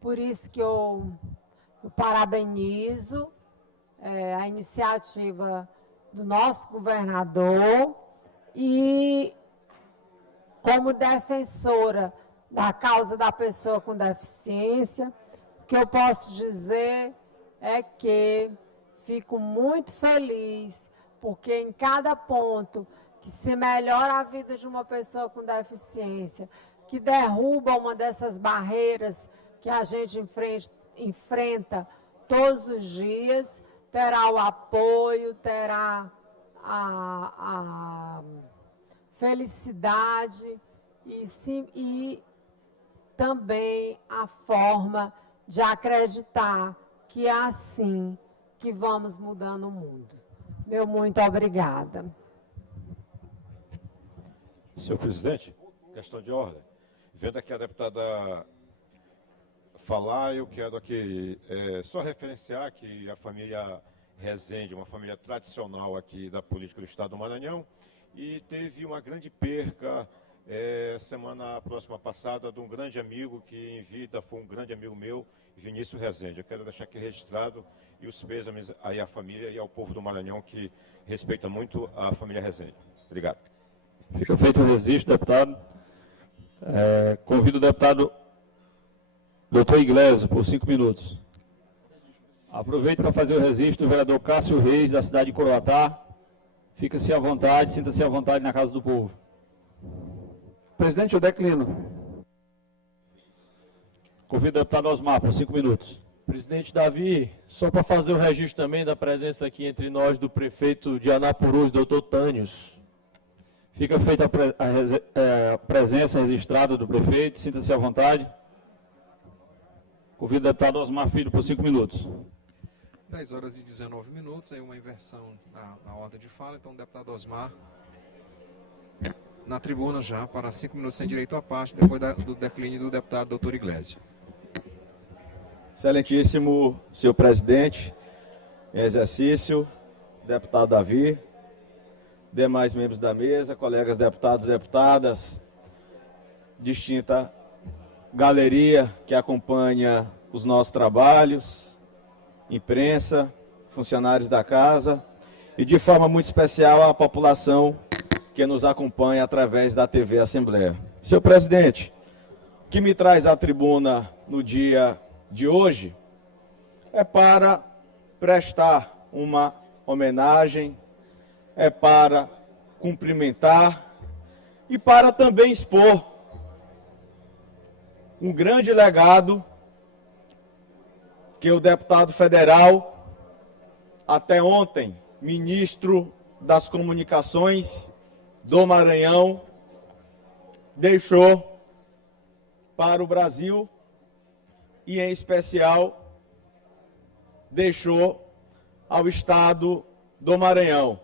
Por isso que eu parabenizo a iniciativa do nosso governador e, como defensora da causa da pessoa com deficiência, o que eu posso dizer é que fico muito feliz, porque em cada ponto que se melhora a vida de uma pessoa com deficiência, que derruba uma dessas barreiras que a gente enfrenta todos os dias, terá o apoio, terá a felicidade e também a forma de acreditar que é assim que vamos mudando o mundo. Meu muito obrigada. Senhor presidente, questão de ordem. Vendo aqui a deputada falar, eu quero aqui só referenciar que a família Rezende, uma família tradicional aqui da política do Estado do Maranhão, e teve uma grande perca semana próxima passada de um grande amigo que em vida foi um grande amigo meu, Vinícius Rezende. Eu quero deixar aqui registrado e os pêsames aí à família e ao povo do Maranhão que respeita muito a família Rezende. Obrigado. Fica feito o registro, deputado. Convido o deputado doutor Iglesias por 5 minutos. Aproveito para fazer o registro do vereador Cássio Reis, da cidade de Coroatá. Fica-se à vontade, sinta-se à vontade na Casa do Povo. Presidente, eu declino. Convido o deputado Osmar por 5 minutos. Presidente Davi, só para fazer o registro também da presença aqui entre nós do prefeito de Anapurus, doutor Tânios. Fica feita a presença registrada do prefeito, sinta-se à vontade. Convido o deputado Osmar Filho por 5 minutos. 10 horas e 19 minutos, aí uma inversão na ordem de fala, então o deputado Osmar na tribuna já, para 5 minutos sem direito à parte, depois do declínio do deputado doutor Iglesias. Excelentíssimo senhor presidente, em exercício, deputado Davi, demais membros da mesa, colegas deputados e deputadas, distinta galeria que acompanha os nossos trabalhos, imprensa, funcionários da casa e de forma muito especial a população que nos acompanha através da TV Assembleia. Senhor presidente, o que me traz à tribuna no dia de hoje é para prestar uma homenagem, é para cumprimentar e para também expor um grande legado que o deputado federal, até ontem, ministro das Comunicações do Maranhão, deixou para o Brasil e, em especial, deixou ao estado do Maranhão.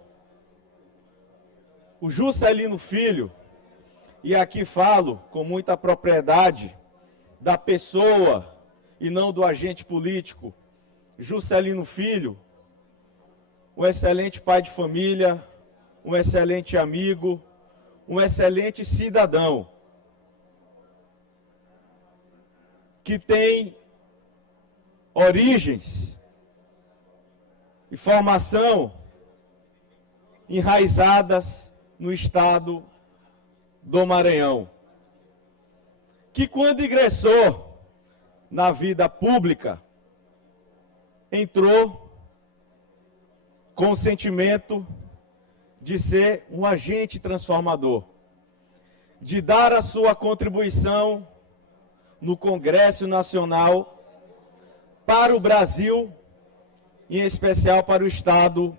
O Juscelino Filho, e aqui falo com muita propriedade da pessoa e não do agente político, Juscelino Filho, um excelente pai de família, um excelente amigo, um excelente cidadão, que tem origens e formação enraizadas no estado do Maranhão, que quando ingressou na vida pública, entrou com o sentimento de ser um agente transformador, de dar a sua contribuição no Congresso Nacional para o Brasil, e em especial para o estado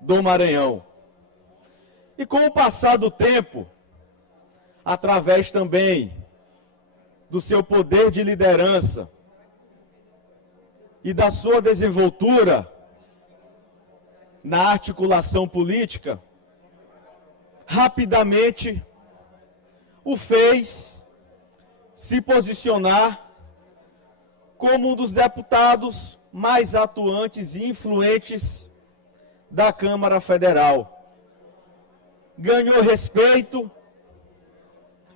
do Maranhão. E com o passar do tempo, através também do seu poder de liderança e da sua desenvoltura na articulação política, rapidamente o fez se posicionar como um dos deputados mais atuantes e influentes da Câmara Federal. Ganhou respeito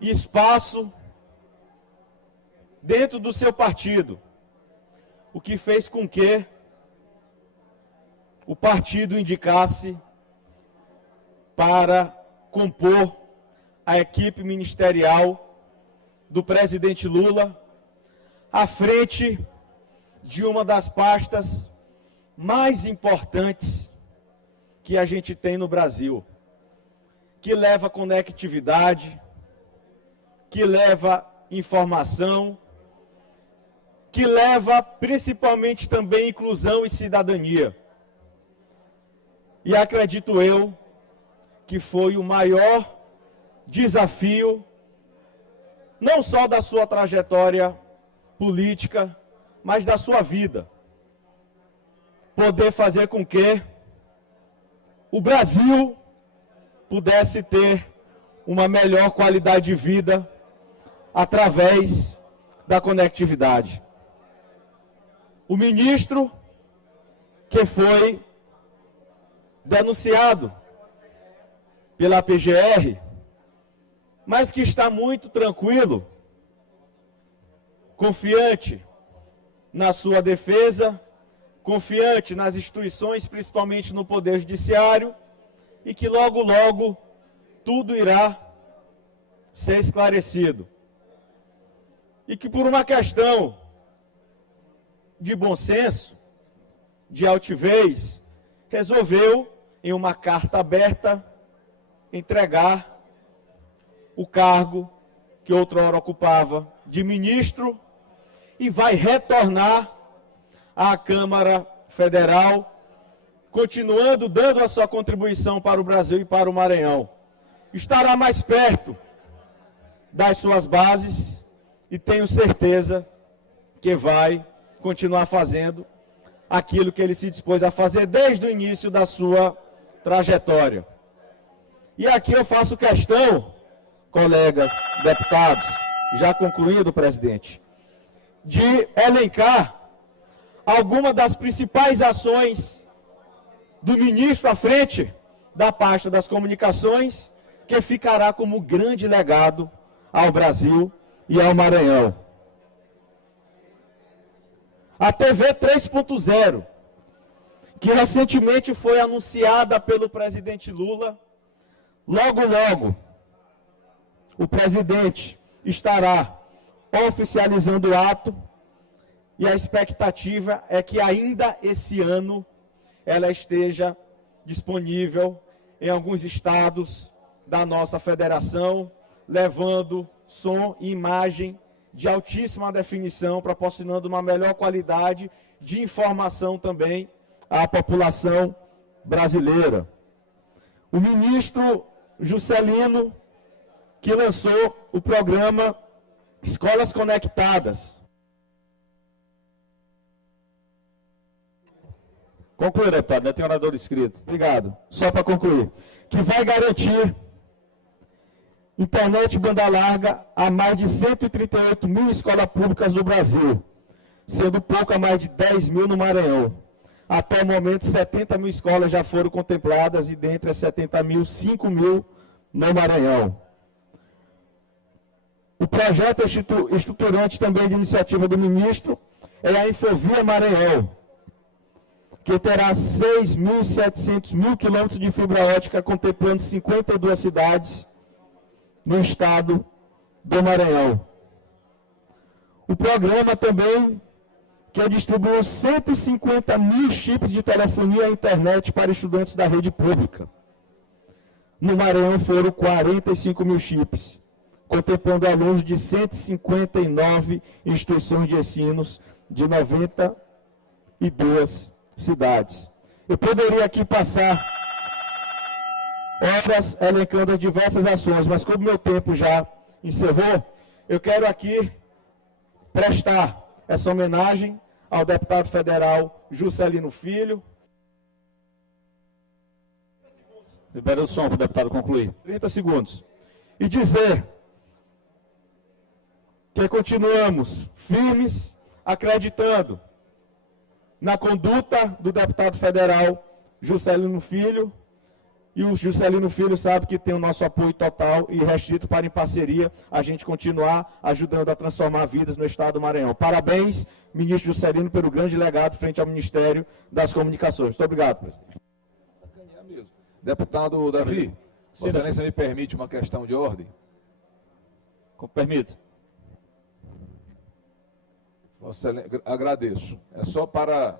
e espaço dentro do seu partido, o que fez com que o partido indicasse para compor a equipe ministerial do presidente Lula, à frente de uma das pastas mais importantes que a gente tem no Brasil, que leva conectividade, que leva informação, que leva principalmente também inclusão e cidadania. E acredito eu que foi o maior desafio, não só da sua trajetória política, mas da sua vida. Poder fazer com que o Brasil pudesse ter uma melhor qualidade de vida através da conectividade. O ministro que foi denunciado pela PGR, mas que está muito tranquilo, confiante na sua defesa, confiante nas instituições, principalmente no Poder Judiciário, e que logo, logo, tudo irá ser esclarecido. E que por uma questão de bom senso, de altivez, resolveu, em uma carta aberta, entregar o cargo que outrora ocupava de ministro e vai retornar à Câmara Federal, continuando dando a sua contribuição para o Brasil e para o Maranhão. Estará mais perto das suas bases e tenho certeza que vai continuar fazendo aquilo que ele se dispôs a fazer desde o início da sua trajetória. E aqui eu faço questão, colegas deputados, já concluindo, presidente, de elencar algumas das principais ações do ministro à frente da pasta das comunicações, que ficará como grande legado ao Brasil e ao Maranhão. A TV 3.0, que recentemente foi anunciada pelo presidente Lula, logo, logo, o presidente estará oficializando o ato e a expectativa é que ainda esse ano ela esteja disponível em alguns estados da nossa federação, levando som e imagem de altíssima definição, proporcionando uma melhor qualidade de informação também à população brasileira. O ministro Juscelino, que lançou o programa Escolas Conectadas. Conclui, deputado, né? Tem orador inscrito. Obrigado. Só para concluir. Que vai garantir internet banda larga a mais de 138 mil escolas públicas do Brasil, sendo pouco a mais de 10 mil no Maranhão. Até o momento, 70 mil escolas já foram contempladas e dentre as 70 mil, 5 mil no Maranhão. O projeto estruturante também de iniciativa do ministro é a Infovia Maranhão, que terá 6.700 mil quilômetros de fibra ótica, contemplando 52 cidades no estado do Maranhão. O programa também que distribuiu 150 mil chips de telefonia e internet para estudantes da rede pública. No Maranhão foram 45 mil chips, contemplando alunos de 159 instituições de ensino de 92 cidades. Eu poderia aqui passar horas elencando as diversas ações, mas como meu tempo já encerrou, eu quero aqui prestar essa homenagem ao deputado federal Juscelino Filho. Libera o som para o deputado concluir. 30 segundos. E dizer que continuamos firmes, acreditando na conduta do deputado federal Juscelino Filho, e o Juscelino Filho sabe que tem o nosso apoio total e restrito para, em parceria, a gente continuar ajudando a transformar vidas no estado do Maranhão. Parabéns, ministro Juscelino, pelo grande legado frente ao Ministério das Comunicações. Muito obrigado, presidente. Deputado Davi, Vossa Excelência me permite uma questão de ordem? Permito. Agradeço. É só para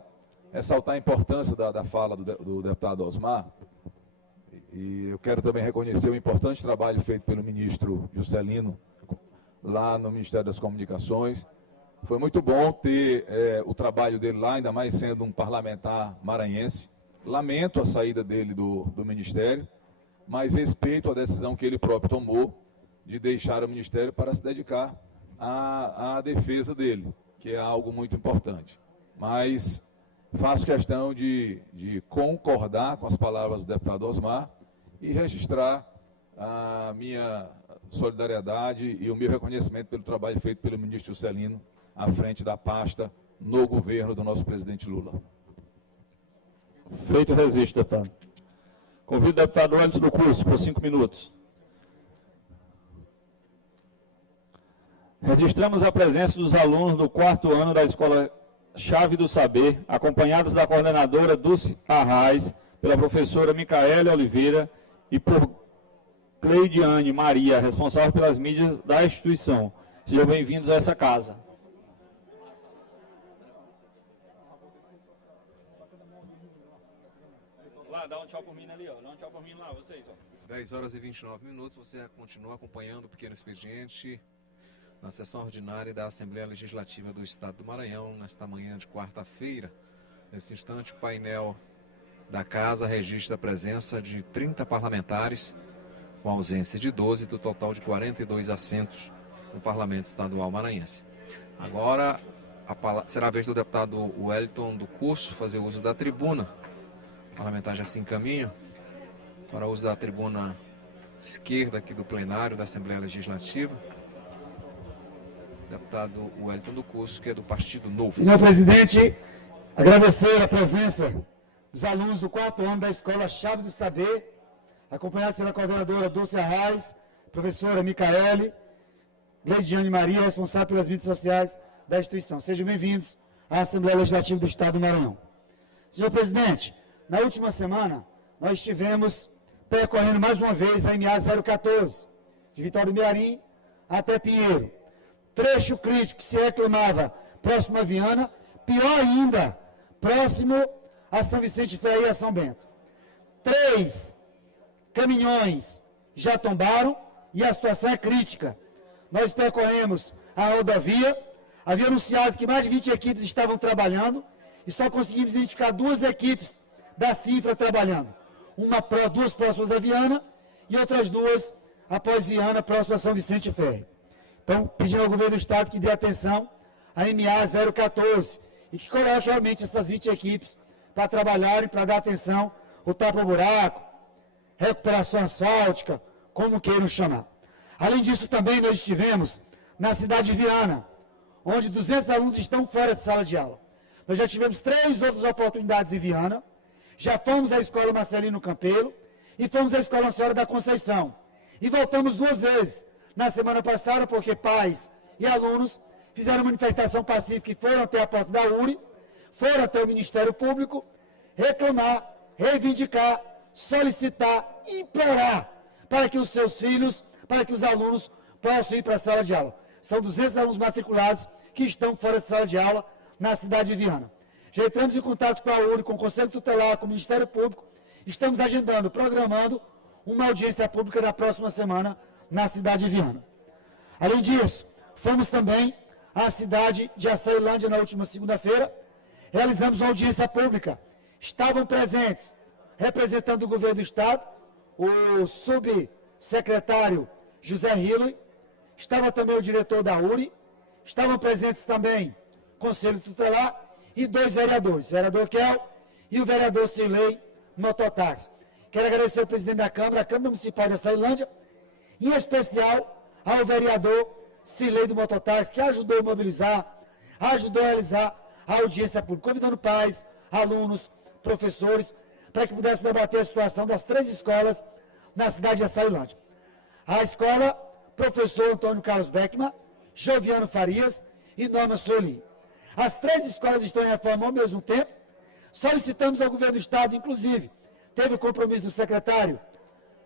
ressaltar a importância da fala do deputado Osmar. E eu quero também reconhecer o importante trabalho feito pelo ministro Juscelino lá no Ministério das Comunicações. Foi muito bom ter o trabalho dele lá, ainda mais sendo um parlamentar maranhense. Lamento a saída dele do Ministério, mas respeito a decisão que ele próprio tomou de deixar o Ministério para se dedicar à defesa dele, que é algo muito importante. Mas faço questão de concordar com as palavras do deputado Osmar e registrar a minha solidariedade e o meu reconhecimento pelo trabalho feito pelo ministro Juscelino à frente da pasta no governo do nosso presidente Lula. Feito o registro, deputado. Convido o deputado Wellington do Curso por 5 minutos. Registramos a presença dos alunos do 4º ano da Escola Chave do Saber, acompanhados da coordenadora Dulce Arraes, pela professora Micaele Oliveira e por Cleidiane Maria, responsável pelas mídias da instituição. Sejam bem-vindos a essa casa. Lá, dá um tchau por mim ali, ó. Dá um tchau por mim lá, vocês, ó. 10 horas e 29 minutos, você continua acompanhando o pequeno expediente na sessão ordinária da Assembleia Legislativa do Estado do Maranhão, nesta manhã de quarta-feira. Nesse instante, o painel da Casa registra a presença de 30 parlamentares, com ausência de 12, do total de 42 assentos no Parlamento Estadual maranhense. Agora, será a vez do deputado Wellington do Curso fazer uso da tribuna. O parlamentar já se encaminha para o uso da tribuna esquerda aqui do plenário da Assembleia Legislativa. Deputado Wellington do Curso, que é do Partido Novo. Senhor presidente, agradecer a presença dos alunos do 4º ano da Escola Chave do Saber, acompanhados pela coordenadora Dulce Arraes, professora Micaele, Cleidiane Maria, responsável pelas mídias sociais da instituição. Sejam bem-vindos à Assembleia Legislativa do Estado do Maranhão. Senhor presidente, na última semana, nós estivemos percorrendo mais uma vez a MA 014, de Vitória do Mearim até Pinheiro. Trecho crítico que se reclamava próximo a Viana, pior ainda, próximo a São Vicente Ferreira e a São Bento. 3 caminhões já tombaram e a situação é crítica. Nós percorremos a rodovia, havia anunciado que mais de 20 equipes estavam trabalhando e só conseguimos identificar 2 equipes da Cifra trabalhando. Duas próximas a Viana e outras 2 após Viana, próximo a São Vicente Ferre. Então, pedindo ao governo do Estado que dê atenção à MA 014 e que coloque realmente essas 20 equipes para trabalharem, para dar atenção ao tapa-buraco, recuperação asfáltica, como queiram chamar. Além disso, também nós estivemos na cidade de Viana, onde 200 alunos estão fora de sala de aula. Nós já tivemos 3 outras oportunidades em Viana, já fomos à escola Marcelino Campelo e fomos à escola Nossa Senhora da Conceição. E voltamos 2 vezes, na semana passada, porque pais e alunos fizeram manifestação pacífica e foram até a porta da URI, foram até o Ministério Público, reclamar, reivindicar, solicitar, implorar para que os seus filhos, para que os alunos possam ir para a sala de aula. São 200 alunos matriculados que estão fora de sala de aula na cidade de Viana. Já entramos em contato com a URI, com o Conselho Tutelar, com o Ministério Público, estamos agendando, programando uma audiência pública na próxima semana na cidade de Viana. Além disso, fomos também à cidade de Açailândia na última segunda-feira, realizamos uma audiência pública. Estavam presentes, representando o governo do Estado, o subsecretário José Hilley, estava também o diretor da URI, estavam presentes também o Conselho Tutelar e 2 vereadores, o vereador Kel e o vereador Cirlei Mototáxi. Quero agradecer ao presidente da Câmara, a Câmara Municipal de Açailândia, em especial ao vereador Cirlei do Mototáxi, que ajudou a mobilizar, ajudou a realizar a audiência pública, convidando pais, alunos, professores, para que pudessem debater a situação das 3 escolas na cidade de Açailândia. A escola Professor Antônio Carlos Beckman, Joviano Farias e Norma Soli. As 3 escolas estão em reforma ao mesmo tempo. Solicitamos ao governo do Estado, inclusive, teve o compromisso do secretário,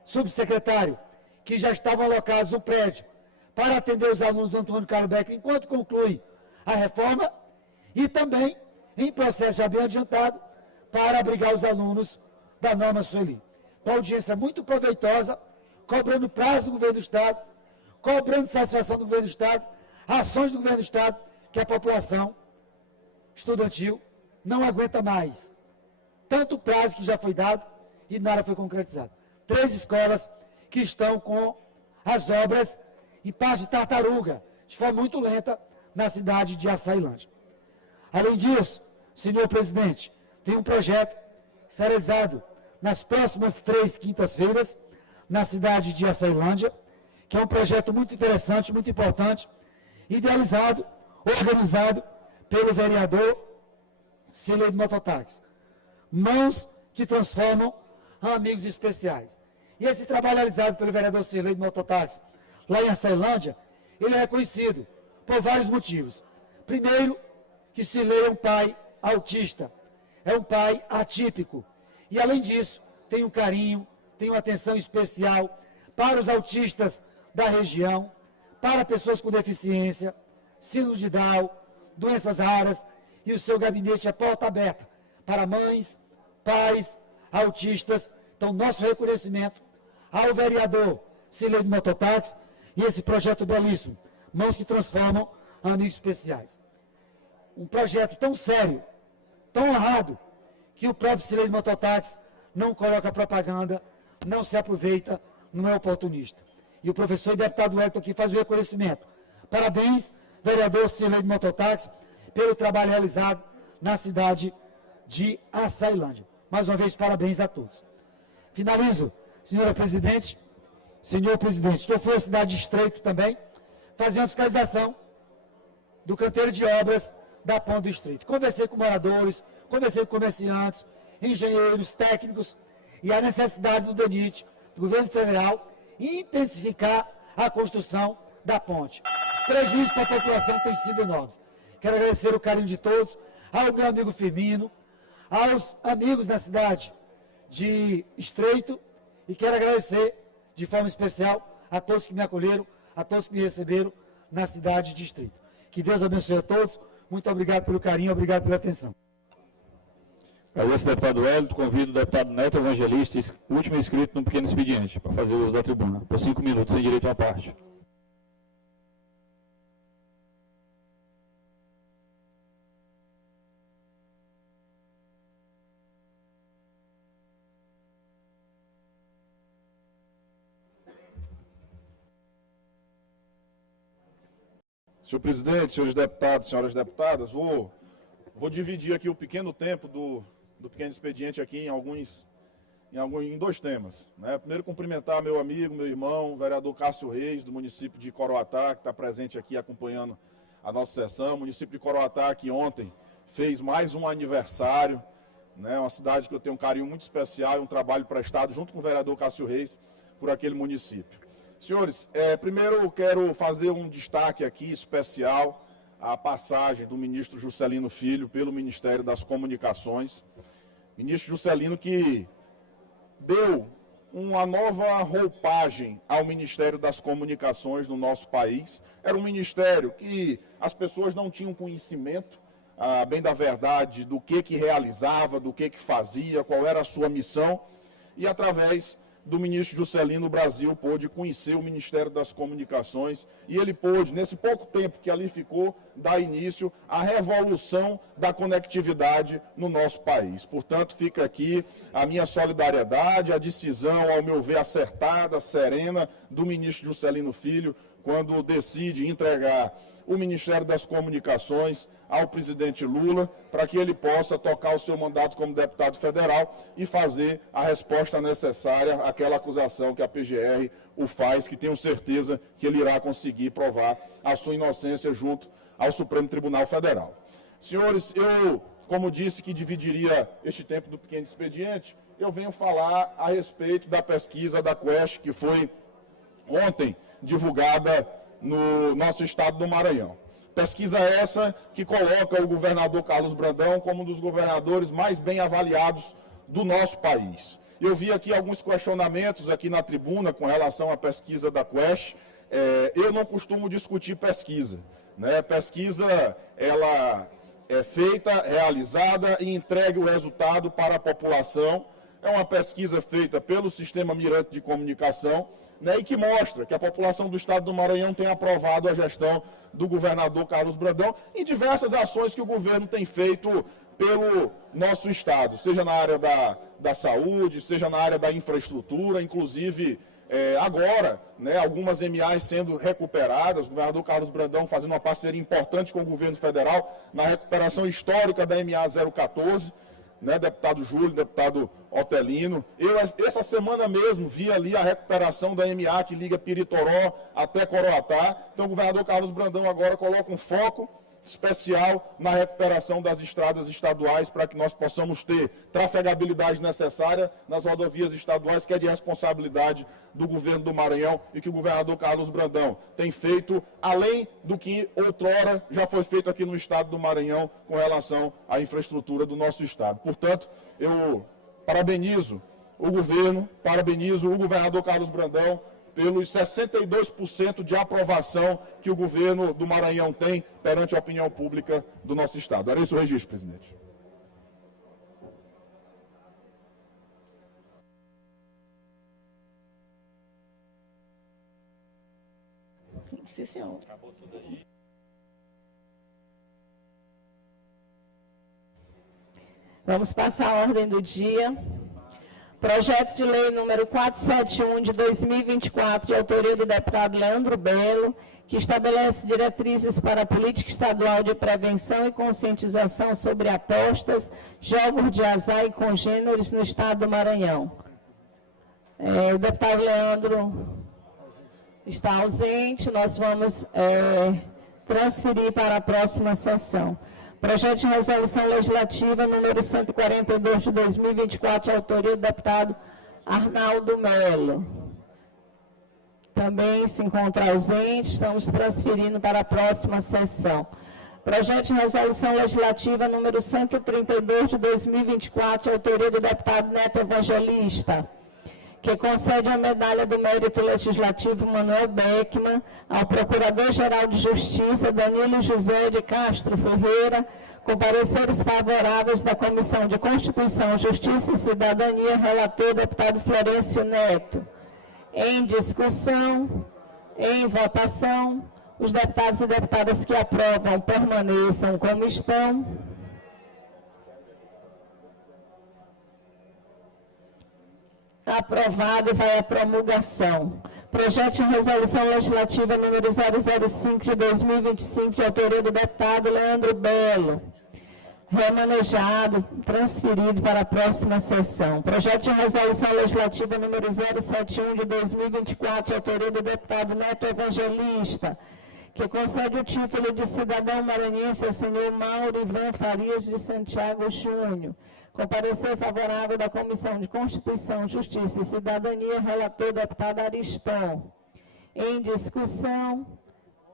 subsecretário, que já estavam alocados o prédio para atender os alunos do Antônio Carlos Beckman enquanto conclui a reforma e também em processo já bem adiantado para abrigar os alunos da Norma Sueli. Uma audiência muito proveitosa, cobrando prazo do governo do Estado, cobrando satisfação do governo do Estado, ações do governo do Estado, que a população estudantil não aguenta mais. Tanto prazo que já foi dado e nada foi concretizado. 3 escolas que estão com as obras em parte de tartaruga, de forma muito lenta, na cidade de Açailândia. Além disso, senhor presidente, tem um projeto que será realizado nas próximas 3 quintas-feiras, na cidade de Açailândia, que é um projeto muito interessante, muito importante, idealizado, organizado pelo vereador Cirlei do Mototáxi. Mãos que transformam amigos especiais. E esse trabalho realizado pelo vereador Cirlei do Mototáxi, lá em Açailândia, ele é reconhecido por vários motivos. Primeiro, que Cirlei é um pai autista, é um pai atípico. E, além disso, tem um carinho, tem uma atenção especial para os autistas da região, para pessoas com deficiência, síndrome de Down, doenças raras, e o seu gabinete é porta aberta para mães, pais, autistas. Então, nosso reconhecimento ao vereador Cirlei do Mototáxi e esse projeto belíssimo, Mãos que Transformam Amigos Especiais. Um projeto tão sério, tão honrado, que o próprio Cirlei do Mototáxi não coloca propaganda, não se aproveita, não é oportunista. E o professor e deputado Hélio aqui faz o reconhecimento. Parabéns, vereador Cirlei do Mototáxi, pelo trabalho realizado na cidade de Açailândia. Mais uma vez, parabéns a todos. Finalizo, senhor presidente, que eu fui à cidade de Estreito também, fazer uma fiscalização do canteiro de obras da Ponte do Estreito. Conversei com moradores, conversei com comerciantes, engenheiros, técnicos, e a necessidade do DENIT, do governo federal, intensificar a construção da ponte. Os prejuízos para a população têm sido enormes. Quero agradecer o carinho de todos, ao meu amigo Firmino, aos amigos da cidade de Estreito, e quero agradecer de forma especial a todos que me acolheram, a todos que me receberam na cidade de Estreito. Que Deus abençoe a todos. Muito obrigado pelo carinho, obrigado pela atenção. Agradeço, deputado Hélio. Convido o deputado Neto Evangelista, último inscrito no pequeno expediente, para fazer uso da tribuna, por 5 minutos, sem direito a uma parte. Senhor presidente, senhores deputados, senhoras deputadas, vou dividir aqui o pequeno tempo do pequeno expediente aqui em dois temas, né? Primeiro, cumprimentar meu amigo, meu irmão, o vereador Cássio Reis, do município de Coroatá, que está presente aqui acompanhando a nossa sessão. O município de Coroatá, que ontem fez mais um aniversário, né? Uma cidade que eu tenho um carinho muito especial e um trabalho prestado junto com o vereador Cássio Reis por aquele município. Senhores, primeiro eu quero fazer um destaque aqui especial à passagem do ministro Juscelino Filho pelo Ministério das Comunicações. Ministro Juscelino que deu uma nova roupagem ao Ministério das Comunicações no nosso país. Era um ministério que as pessoas não tinham conhecimento, bem da verdade, do que realizava, do que fazia, qual era a sua missão. E através do ministro Juscelino, o Brasil pôde conhecer o Ministério das Comunicações e ele pôde, nesse pouco tempo que ali ficou, dar início à revolução da conectividade no nosso país. Portanto, fica aqui a minha solidariedade, a decisão, ao meu ver, acertada, serena, do ministro Juscelino Filho, quando decide entregar o Ministério das Comunicações ao presidente Lula, para que ele possa tocar o seu mandato como deputado federal e fazer a resposta necessária àquela acusação que a PGR o faz, que tenho certeza que ele irá conseguir provar a sua inocência junto ao Supremo Tribunal Federal. Senhores, eu, como disse que dividiria este tempo do pequeno expediente, eu venho falar a respeito da pesquisa da Quest, que foi ontem divulgada no nosso estado do Maranhão. Pesquisa essa que coloca o governador Carlos Brandão como um dos governadores mais bem avaliados do nosso país. Eu vi aqui alguns questionamentos aqui na tribuna com relação à pesquisa da Quest. Eu não costumo discutir pesquisa, né? Pesquisa, ela é feita, realizada e entregue o resultado para a população. É uma pesquisa feita pelo Sistema Mirante de Comunicação, né, e que mostra que a população do estado do Maranhão tem aprovado a gestão do governador Carlos Brandão e diversas ações que o governo tem feito pelo nosso estado, seja na área da saúde, seja na área da infraestrutura, inclusive agora, né, algumas MAs sendo recuperadas, o governador Carlos Brandão fazendo uma parceria importante com o governo federal na recuperação histórica da MA 014, né, deputado Júlio, deputado Otelino. Eu, essa semana mesmo, vi ali a recuperação da MA que liga Piritoró até Coroatá. Então, o governador Carlos Brandão agora coloca um foco especial na recuperação das estradas estaduais para que nós possamos ter trafegabilidade necessária nas rodovias estaduais, que é de responsabilidade do governo do Maranhão e que o governador Carlos Brandão tem feito, além do que outrora já foi feito aqui no estado do Maranhão com relação à infraestrutura do nosso estado. Portanto, eu parabenizo o governo, parabenizo o governador Carlos Brandão pelos 62% de aprovação que o governo do Maranhão tem perante a opinião pública do nosso estado. Era esse o registro, presidente. Sim, senhor. Vamos passar a ordem do dia. Projeto de lei número 471 de 2024, de autoria do deputado Leandro Belo, que estabelece diretrizes para a política estadual de prevenção e conscientização sobre apostas, jogos de azar e congêneres no estado do Maranhão. O deputado Leandro está ausente, nós vamos transferir para a próxima sessão. Projeto de resolução legislativa número 142 de 2024, de autoria do deputado Arnaldo Melo. Também se encontra ausente, estamos transferindo para a próxima sessão. Projeto de resolução legislativa número 132 de 2024, de autoria do deputado Neto Evangelista, que concede a medalha do mérito legislativo Manuel Beckmann ao Procurador-Geral de Justiça Danilo José de Castro Ferreira, com pareceres favoráveis da Comissão de Constituição, Justiça e Cidadania, relator deputado Florencio Neto. Em discussão, em votação, os deputados e deputadas que aprovam permaneçam como estão. Aprovado e vai à promulgação. Projeto de resolução legislativa número 005 de 2025, de autoria do deputado Leandro Belo. Remanejado, transferido para a próxima sessão. Projeto de resolução legislativa número 071 de 2024, de autoria do deputado Neto Evangelista, que concede o título de cidadão maranhense ao senhor Mauro Ivan Farias de Santiago Júnior. Com parecer favorável da Comissão de Constituição, Justiça e Cidadania, relator deputado Ariston. Em discussão,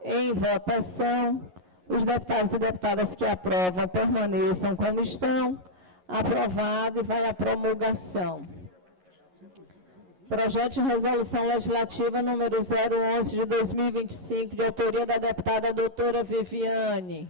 em votação, os deputados e deputadas que aprovam permaneçam como estão. Aprovado e vai à promulgação. Projeto de resolução legislativa número 011 de 2025, de autoria da deputada doutora Viviane.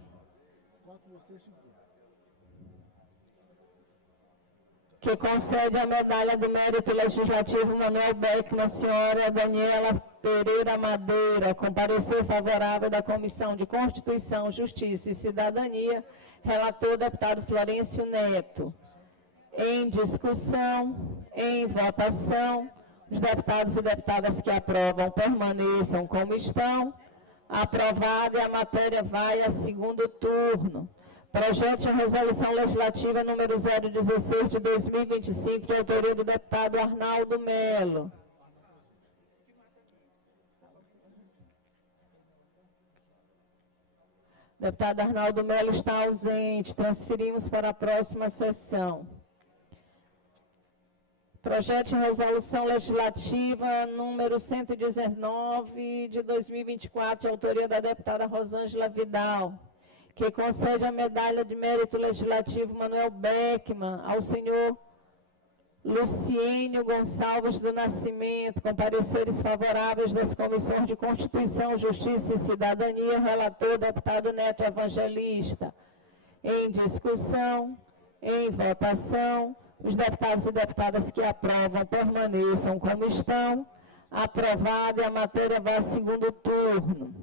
Que concede a medalha do mérito legislativo Manuel Beckman, senhora Daniela Pereira Madeira, com parecer favorável da Comissão de Constituição, Justiça e Cidadania, relator deputado Florencio Neto. Em discussão, em votação, os deputados e deputadas que aprovam permaneçam como estão. Aprovado e a matéria vai a segundo turno. Projeto de resolução legislativa número 016 de 2025, de autoria do deputado Arnaldo Melo. O deputado Arnaldo Melo está ausente. Transferimos para a próxima sessão. Projeto de resolução legislativa número 119 de 2024, de autoria da deputada Rosângela Vidal, que concede a medalha de mérito legislativo Manuel Beckman ao senhor Luciênio Gonçalves do Nascimento, com pareceres favoráveis das comissões de Constituição, Justiça e Cidadania, relator deputado Neto Evangelista. Em discussão, em votação, os deputados e deputadas que aprovam permaneçam como estão. Aprovado e a matéria vai a segundo turno.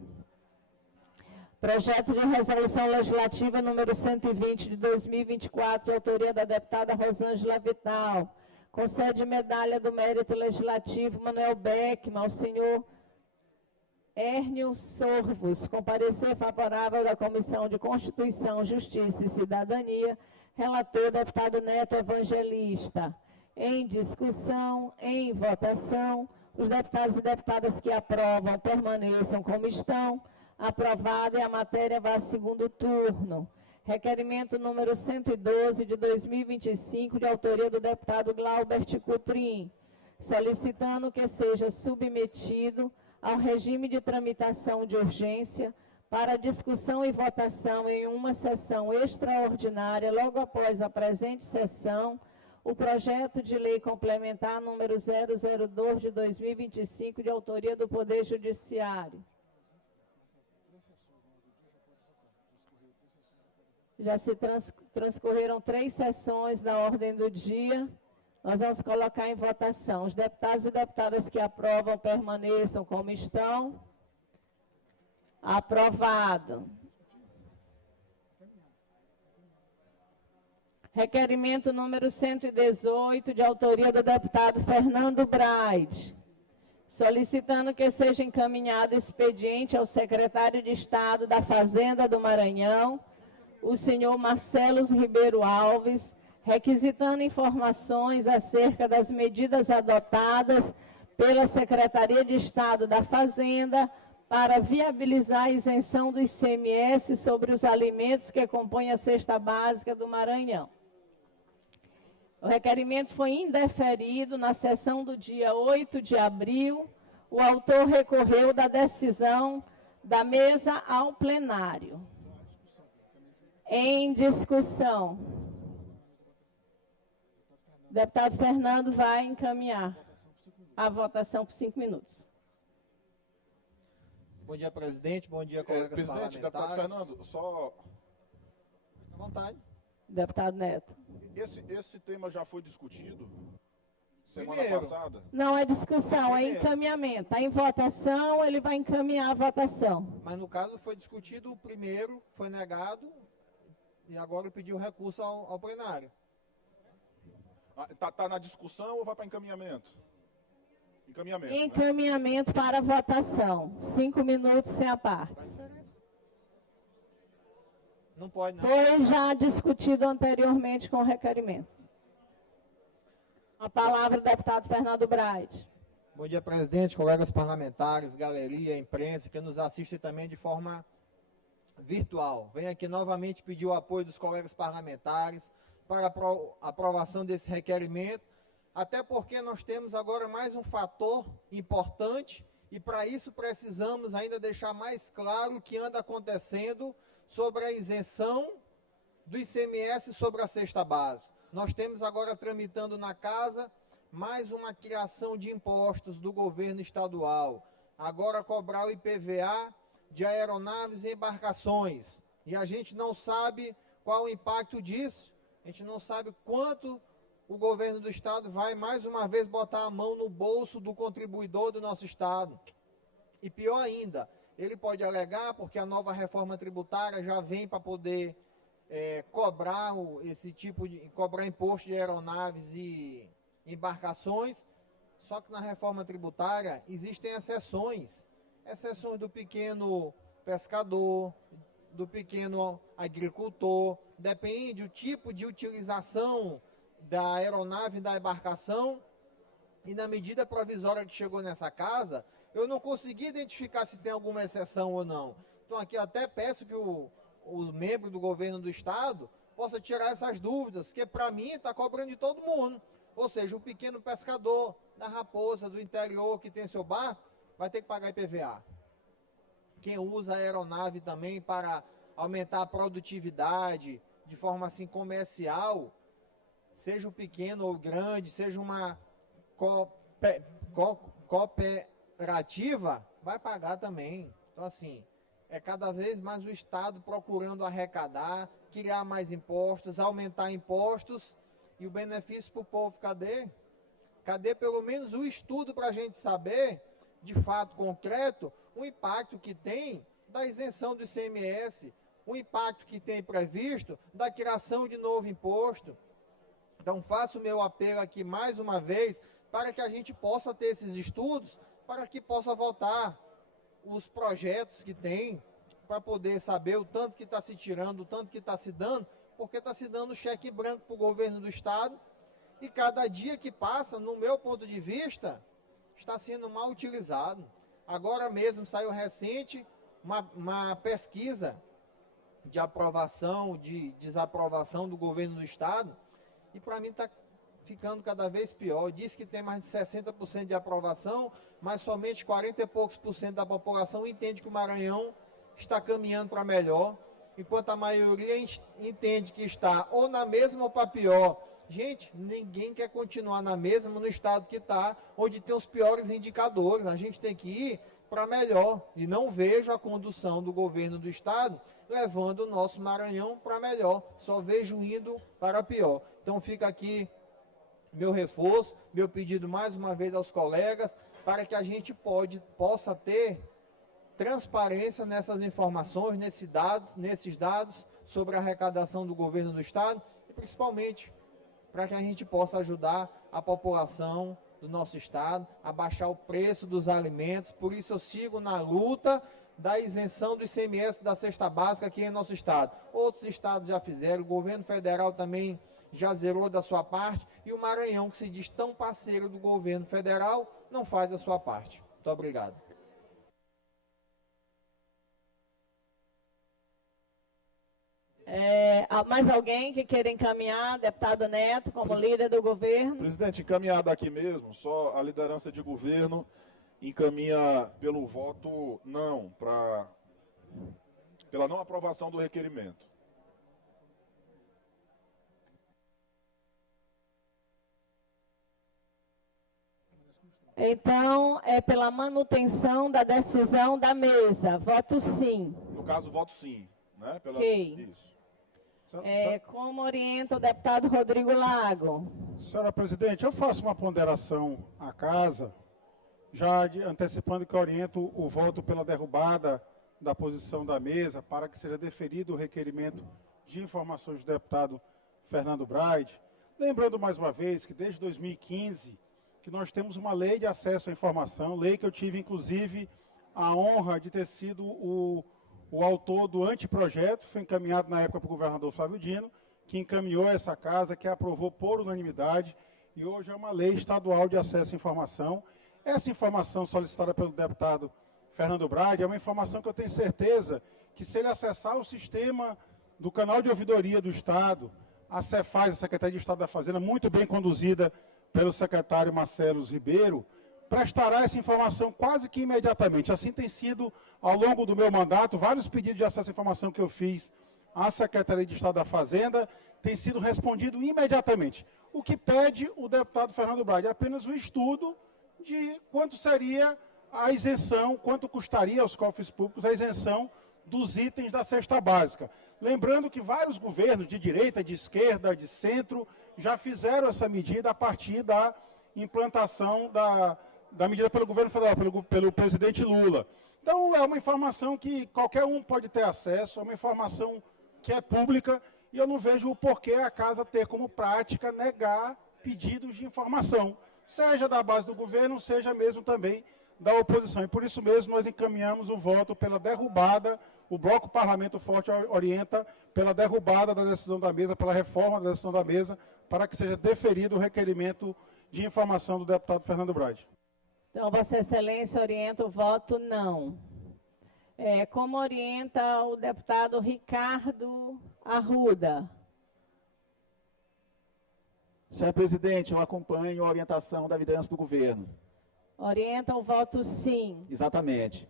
Projeto de resolução legislativa número 120 de 2024, de autoria da deputada Rosângela Vital, concede medalha do mérito legislativo Manuel Beckman ao senhor Hérnio Sorvos, com parecer favorável da Comissão de Constituição, Justiça e Cidadania, relator deputado Neto Evangelista. Em discussão, em votação, os deputados e deputadas que aprovam permaneçam como estão. Aprovado e a matéria vai a segundo turno. Requerimento número 112 de 2025, de autoria do deputado Glaubert Coutrin, solicitando que seja submetido ao regime de tramitação de urgência para discussão e votação em uma sessão extraordinária, logo após a presente sessão, o projeto de lei complementar número 002 de 2025, de autoria do Poder Judiciário. Já se transcorreram 3 sessões da ordem do dia. Nós vamos colocar em votação. Os deputados e deputadas que aprovam permaneçam como estão. Aprovado. Requerimento número 118, de autoria do deputado Fernando Braide, solicitando que seja encaminhado expediente ao secretário de Estado da Fazenda do Maranhão, o senhor Marcelo Ribeiro Alves, requisitando informações acerca das medidas adotadas pela Secretaria de Estado da Fazenda para viabilizar a isenção do ICMS sobre os alimentos que compõem a cesta básica do Maranhão. O requerimento foi indeferido na sessão do dia 8 de abril. O autor recorreu da decisão da mesa ao plenário. Em discussão. O deputado Fernando vai encaminhar a votação por 5 minutos. Bom dia, presidente. Bom dia, colegas Presidente, deputado Fernando, só... À vontade. Deputado Neto. Esse tema já foi discutido semana passada? Não é discussão, é encaminhamento. Está em votação, ele vai encaminhar a votação. Mas no caso foi discutido o primeiro, foi negado, e agora pediu recurso ao plenário. Está na discussão ou vai para encaminhamento? Encaminhamento. Né? Encaminhamento para votação. 5 minutos sem a parte. Não pode, não. Foi já discutido anteriormente com o requerimento. A palavra o deputado Fernando Braide. Bom dia, presidente, colegas parlamentares, galeria, imprensa, que nos assiste também de forma virtual. Venho aqui novamente pedir o apoio dos colegas parlamentares para a aprovação desse requerimento, até porque nós temos agora mais um fator importante e para isso precisamos ainda deixar mais claro o que anda acontecendo sobre a isenção do ICMS sobre a cesta básica. Nós temos agora tramitando na casa mais uma criação de impostos do governo estadual. Agora cobrar o IPVA de aeronaves e embarcações. E a gente não sabe qual o impacto disso. A gente não sabe quanto o governo do estado vai mais uma vez botar a mão no bolso do contribuidor do nosso estado. E pior ainda, ele pode alegar, porque a nova reforma tributária já vem para poder cobrar cobrar imposto de aeronaves e embarcações, só que na reforma tributária existem exceções do pequeno pescador, do pequeno agricultor, depende do tipo de utilização da aeronave e da embarcação, e na medida provisória que chegou nessa casa, eu não consegui identificar se tem alguma exceção ou não. Então aqui eu até peço que o membro do governo do estado possa tirar essas dúvidas, porque para mim está cobrando de todo mundo. Ou seja, o pequeno pescador da Raposa, do interior, que tem seu barco, vai ter que pagar IPVA. Quem usa a aeronave também para aumentar a produtividade de forma assim comercial, seja o pequeno ou grande, seja uma cooperativa, vai pagar também. Então assim, é cada vez mais o Estado procurando arrecadar, criar mais impostos, aumentar impostos. E o benefício para o povo, cadê? Cadê pelo menos o estudo para a gente saber, de fato concreto, o impacto que tem da isenção do ICMS, o impacto que tem previsto da criação de novo imposto. Então faço o meu apelo aqui mais uma vez, para que a gente possa ter esses estudos, para que possa votar os projetos que tem, para poder saber o tanto que está se tirando, o tanto que está se dando, porque está se dando cheque branco para o governo do estado, e cada dia que passa, no meu ponto de vista, está sendo mal utilizado. Agora mesmo saiu recente uma pesquisa de aprovação, de desaprovação do governo do estado, e para mim está ficando cada vez pior. Diz que tem mais de 60% de aprovação, mas somente 40 e poucos por cento da população entende que o Maranhão está caminhando para melhor, enquanto a maioria entende que está ou na mesma ou para pior. Gente, ninguém quer continuar na mesma no estado que está, onde tem os piores indicadores. A gente tem que ir para melhor. E não vejo a condução do governo do estado levando o nosso Maranhão para melhor. Só vejo indo para pior. Então fica aqui meu reforço, meu pedido mais uma vez aos colegas, para que a gente possa ter transparência nessas informações, nesses dados sobre a arrecadação do governo do estado, e principalmente para que a gente possa ajudar a população do nosso estado a baixar o preço dos alimentos. Por isso eu sigo na luta da isenção do ICMS da cesta básica aqui em nosso estado. Outros estados já fizeram, o governo federal também já zerou da sua parte, e o Maranhão, que se diz tão parceiro do governo federal, não faz a sua parte. Muito obrigado. Mais alguém que queira encaminhar, deputado Neto, como líder do governo? Presidente, encaminhado aqui mesmo, só a liderança de governo encaminha pelo voto não, pela não aprovação do requerimento. Então, é pela manutenção da decisão da mesa. Voto sim. No caso, voto sim. Né? Ok. Isso. Como orienta o deputado Rodrigo Lago? Senhora presidente, eu faço uma ponderação à casa, já antecipando que oriento o voto pela derrubada da posição da mesa, para que seja deferido o requerimento de informações do deputado Fernando Braide. Lembrando mais uma vez que desde 2015 que nós temos uma lei de acesso à informação, lei que eu tive, inclusive, a honra de ter sido o autor do anteprojeto, foi encaminhado na época para o governador Flávio Dino, que encaminhou essa casa, que aprovou por unanimidade, e hoje é uma lei estadual de acesso à informação. Essa informação solicitada pelo deputado Fernando Brade é uma informação que eu tenho certeza que, se ele acessar o sistema do canal de ouvidoria do Estado, a Cefaz, a Secretaria de Estado da Fazenda, muito bem conduzida pelo secretário Marcelo Ribeiro, prestará essa informação quase que imediatamente. Assim tem sido, ao longo do meu mandato, vários pedidos de acesso à informação que eu fiz à Secretaria de Estado da Fazenda têm sido respondidos imediatamente. O que pede o deputado Fernando Brade é apenas um estudo de quanto seria a isenção, quanto custaria aos cofres públicos a isenção dos itens da cesta básica. Lembrando que vários governos de direita, de esquerda, de centro, já fizeram essa medida a partir da implantação da medida pelo governo federal, pelo presidente Lula. Então, é uma informação que qualquer um pode ter acesso, é uma informação que é pública, e eu não vejo o porquê a casa ter como prática negar pedidos de informação, seja da base do governo, seja mesmo também da oposição. E por isso mesmo nós encaminhamos o voto pela derrubada, o Bloco Parlamento Forte orienta pela derrubada da decisão da mesa, pela reforma da decisão da mesa, para que seja deferido o requerimento de informação do deputado Fernando Brade. Então, Vossa Excelência orienta o voto não. Como orienta o deputado Ricardo Arruda? Senhor presidente, eu acompanho a orientação da liderança do governo. Orienta o voto sim. Exatamente.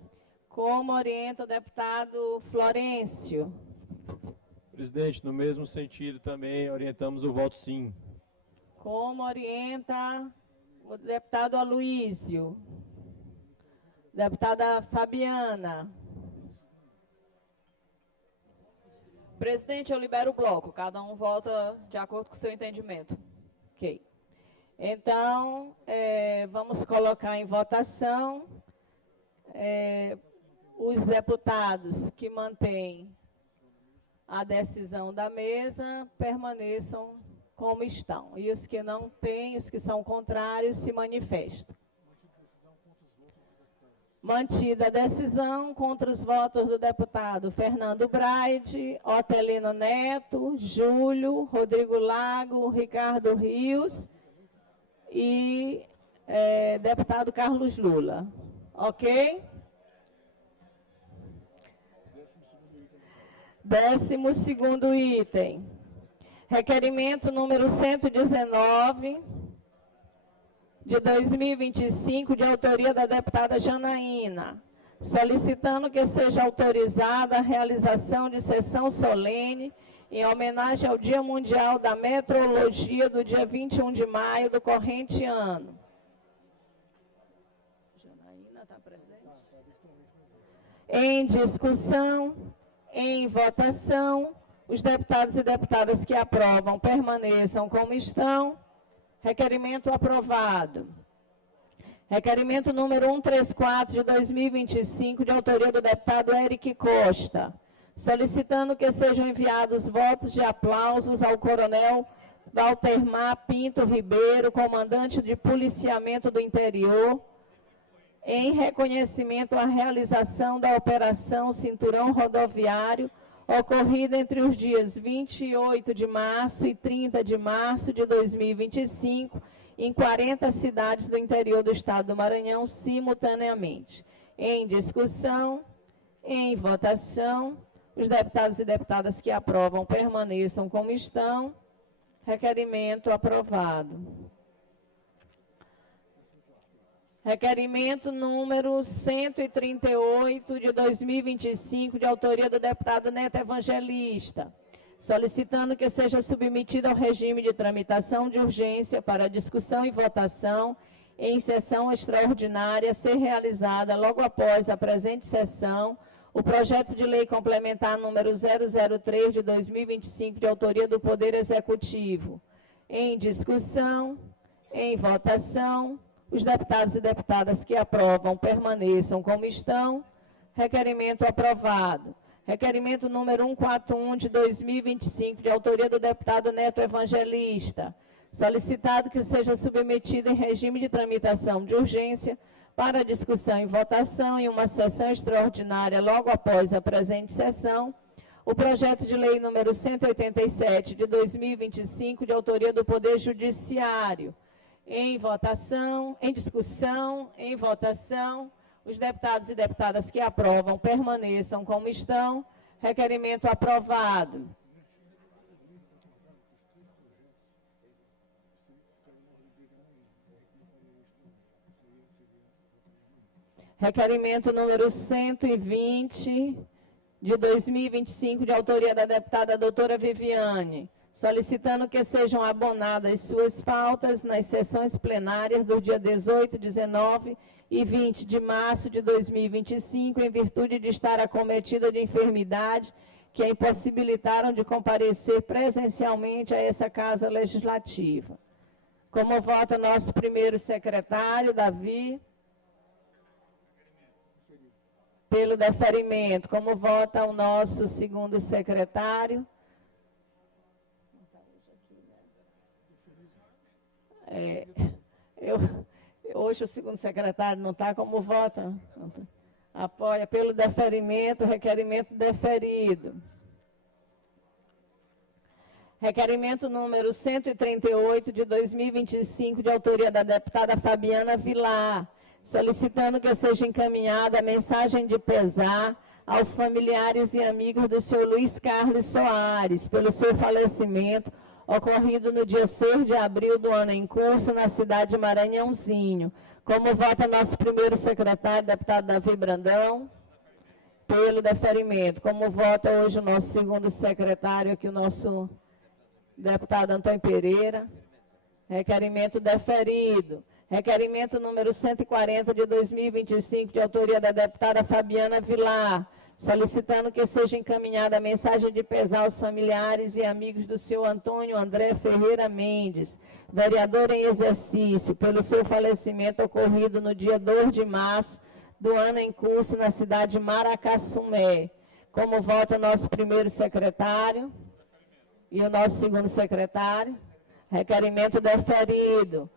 Como orienta o deputado Florencio? Presidente, no mesmo sentido também orientamos o voto sim. Como orienta o deputado Aloísio? Deputada Fabiana? Presidente, eu libero o bloco. Cada um vota de acordo com o seu entendimento. Ok. Então, vamos colocar em votação os deputados que mantêm a decisão da mesa permaneçam como estão. E os que não têm, os que são contrários, se manifestam. Mantida a decisão contra os votos do deputado Fernando Brade, Otelino Neto, Júlio, Rodrigo Lago, Ricardo Rios e deputado Carlos Lula. Ok? 12º item. Requerimento número 119, de 2025, de autoria da deputada Janaína, solicitando que seja autorizada a realização de sessão solene em homenagem ao Dia Mundial da Meteorologia do dia 21 de maio do corrente ano. Janaína está presente? Em discussão, em votação, os deputados e deputadas que aprovam permaneçam como estão. Requerimento aprovado. Requerimento número 134 de 2025, de autoria do deputado Eric Costa, solicitando que sejam enviados votos de aplausos ao coronel Valtermar Pinto Ribeiro, comandante de policiamento do interior, em reconhecimento à realização da Operação Cinturão Rodoviário, ocorrida entre os dias 28 de março e 30 de março de 2025, em 40 cidades do interior do estado do Maranhão, simultaneamente. Em discussão, em votação, os deputados e deputadas que aprovam permaneçam como estão. Requerimento aprovado. Requerimento número 138 de 2025, de autoria do deputado Neto Evangelista, solicitando que seja submetido ao regime de tramitação de urgência para discussão e votação em sessão extraordinária ser realizada logo após a presente sessão o projeto de lei complementar número 003 de 2025, de autoria do Poder Executivo. Em discussão, em votação, os deputados e deputadas que aprovam permaneçam como estão. Requerimento aprovado. Requerimento número 141 de 2025, de autoria do deputado Neto Evangelista, Solicitado que seja submetido em regime de tramitação de urgência para discussão e votação em uma sessão extraordinária logo após a presente sessão, o projeto de lei número 187 de 2025, de autoria do Poder Judiciário. Em votação, em discussão, em votação, os deputados e deputadas que aprovam permaneçam como estão. Requerimento aprovado. Requerimento número 120 de 2025, de autoria da deputada doutora Viviane, solicitando que sejam abonadas suas faltas nas sessões plenárias do dia 18, 19 e 20 de março de 2025, em virtude de estar acometida de enfermidade que a impossibilitaram de comparecer presencialmente a essa Casa Legislativa. Como vota nosso primeiro secretário, Davi? Pelo deferimento. Como vota o nosso segundo secretário? Hoje o segundo secretário não está, como vota? Apoia pelo deferimento, requerimento deferido. Requerimento número 138 de 2025, de autoria da deputada Fabiana Vilar, solicitando que seja encaminhada a mensagem de pesar aos familiares e amigos do senhor Luiz Carlos Soares, pelo seu falecimento, ocorrido no dia 6 de abril do ano em curso, na cidade de Maranhãozinho. Como vota nosso primeiro secretário, deputado Davi Brandão? Pelo deferimento. Como vota hoje o nosso segundo secretário, aqui o nosso deputado Antônio Pereira? Requerimento deferido. Requerimento número 140 de 2025, de autoria da deputada Fabiana Vilar, solicitando que seja encaminhada a mensagem de pesar aos familiares e amigos do senhor Antônio André Ferreira Mendes, vereador em exercício, pelo seu falecimento ocorrido no dia 2 de março do ano em curso, na cidade de Maracassumé. Como vota o nosso primeiro secretário e o nosso segundo secretário? Requerimento deferido.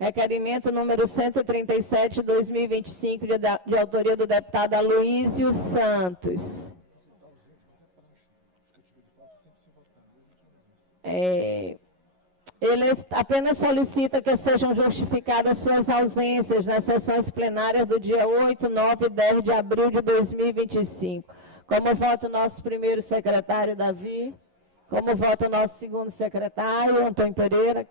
Requerimento número 137, de 2025, de autoria do deputado Aloísio Santos. Ele apenas solicita que sejam justificadas suas ausências nas sessões plenárias do dia 8, 9 e 10 de abril de 2025. Como vota o nosso primeiro secretário, Davi? Como vota o nosso segundo secretário, Antônio Pereira?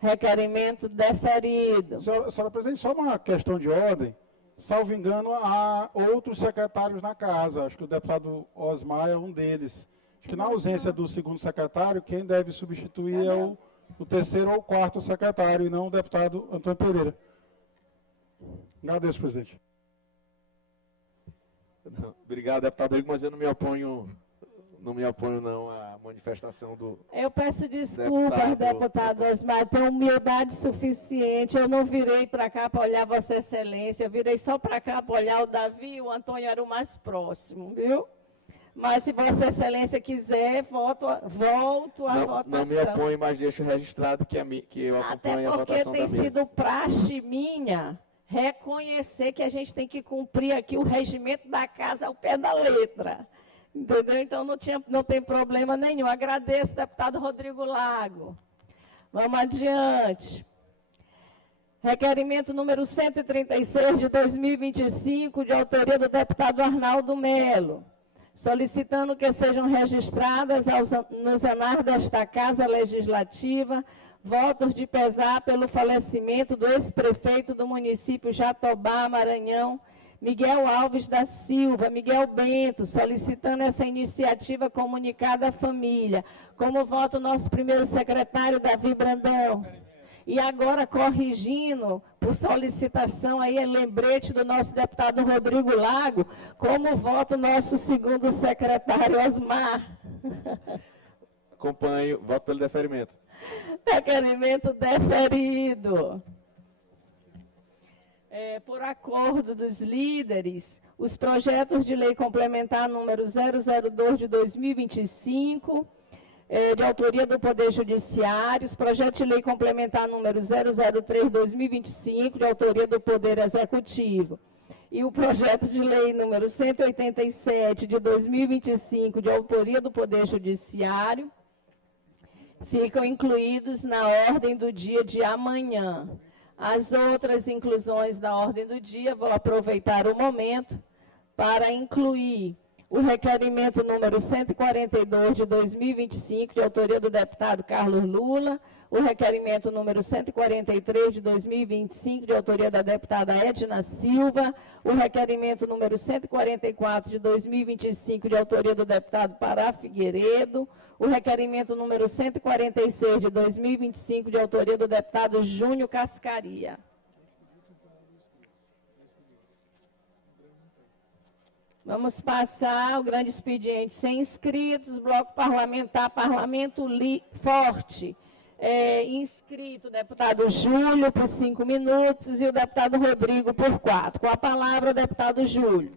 Requerimento deferido. Senhora presidente, só uma questão de ordem. Salvo engano, há outros secretários na casa. Acho que o deputado Osmar é um deles. Acho que na ausência do segundo secretário, quem deve substituir é o terceiro ou quarto secretário, e não o deputado Antônio Pereira. Agradeço, presidente. Obrigado, deputado Rodrigo, mas eu não me oponho não à manifestação do... Eu peço desculpas, deputado Osmar, tenho humildade suficiente. Eu não virei para cá para olhar Vossa Excelência, eu virei só para cá para olhar o Davi, e o Antônio era o mais próximo, viu? Mas se Vossa Excelência quiser, volto a votação. Não me oponho, mas deixo registrado que eu acompanho a votação da mesa. Até porque tem sido praxe minha reconhecer que a gente tem que cumprir aqui o regimento da casa ao pé da letra. Entendeu? Então não tem problema nenhum. Agradeço, deputado Rodrigo Lago. Vamos adiante. Requerimento número 136 de 2025, de autoria do deputado Arnaldo Melo, solicitando que sejam registradas nos anais desta Casa Legislativa votos de pesar pelo falecimento do ex-prefeito do município Jatobá, Maranhão, Miguel Alves da Silva, Miguel Bento, solicitando essa iniciativa comunicada à família. Como vota o nosso primeiro secretário, Davi Brandão? E agora, corrigindo, por solicitação, aí é lembrete do nosso deputado Rodrigo Lago, como vota o nosso segundo secretário, Osmar? Acompanho, voto pelo deferimento. Requerimento deferido. Por acordo dos líderes, os projetos de lei complementar número 002 de 2025, de autoria do Poder Judiciário, os projetos de lei complementar número 003/2025, de autoria do Poder Executivo, e o projeto de lei número 187, de 2025, de autoria do Poder Judiciário, ficam incluídos na ordem do dia de amanhã. As outras inclusões da ordem do dia, vou aproveitar o momento para incluir o requerimento número 142 de 2025, de autoria do deputado Carlos Lula, o requerimento número 143 de 2025, de autoria da deputada Edna Silva, o requerimento número 144 de 2025, de autoria do deputado Pará Figueiredo, o requerimento número 146 de 2025, de autoria do deputado Júnior Cascaria. Vamos passar o grande expediente sem inscritos, bloco parlamentar, parlamento forte. Inscrito o deputado Júlio por 5 minutos e o deputado Rodrigo por 4. Com a palavra, o deputado Júlio.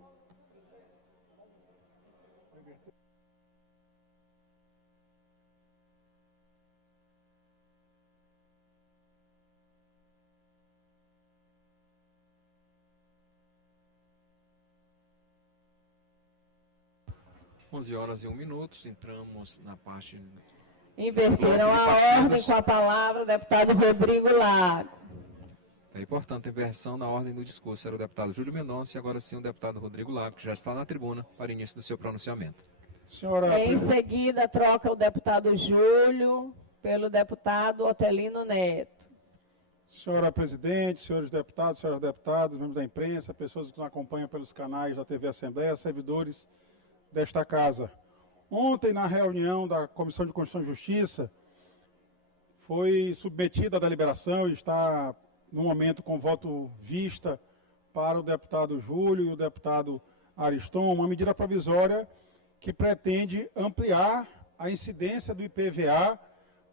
Onze horas e 1 minuto, entramos na parte... Inverteram a ordem. Com a palavra, o deputado Rodrigo Lago. É importante a inversão na ordem do discurso. Era o deputado Júlio Mendonça e agora sim o deputado Rodrigo Lago, que já está na tribuna para início do seu pronunciamento. Em seguida, troca o deputado Júlio pelo deputado Otelino Neto. Senhora presidente, senhores deputados, senhoras deputadas, membros da imprensa, pessoas que nos acompanham pelos canais da TV Assembleia, servidores desta casa. Ontem, na reunião da Comissão de Constituição e Justiça, foi submetida a deliberação e está, no momento, com voto vista para o deputado Júlio e o deputado Ariston, uma medida provisória que pretende ampliar a incidência do IPVA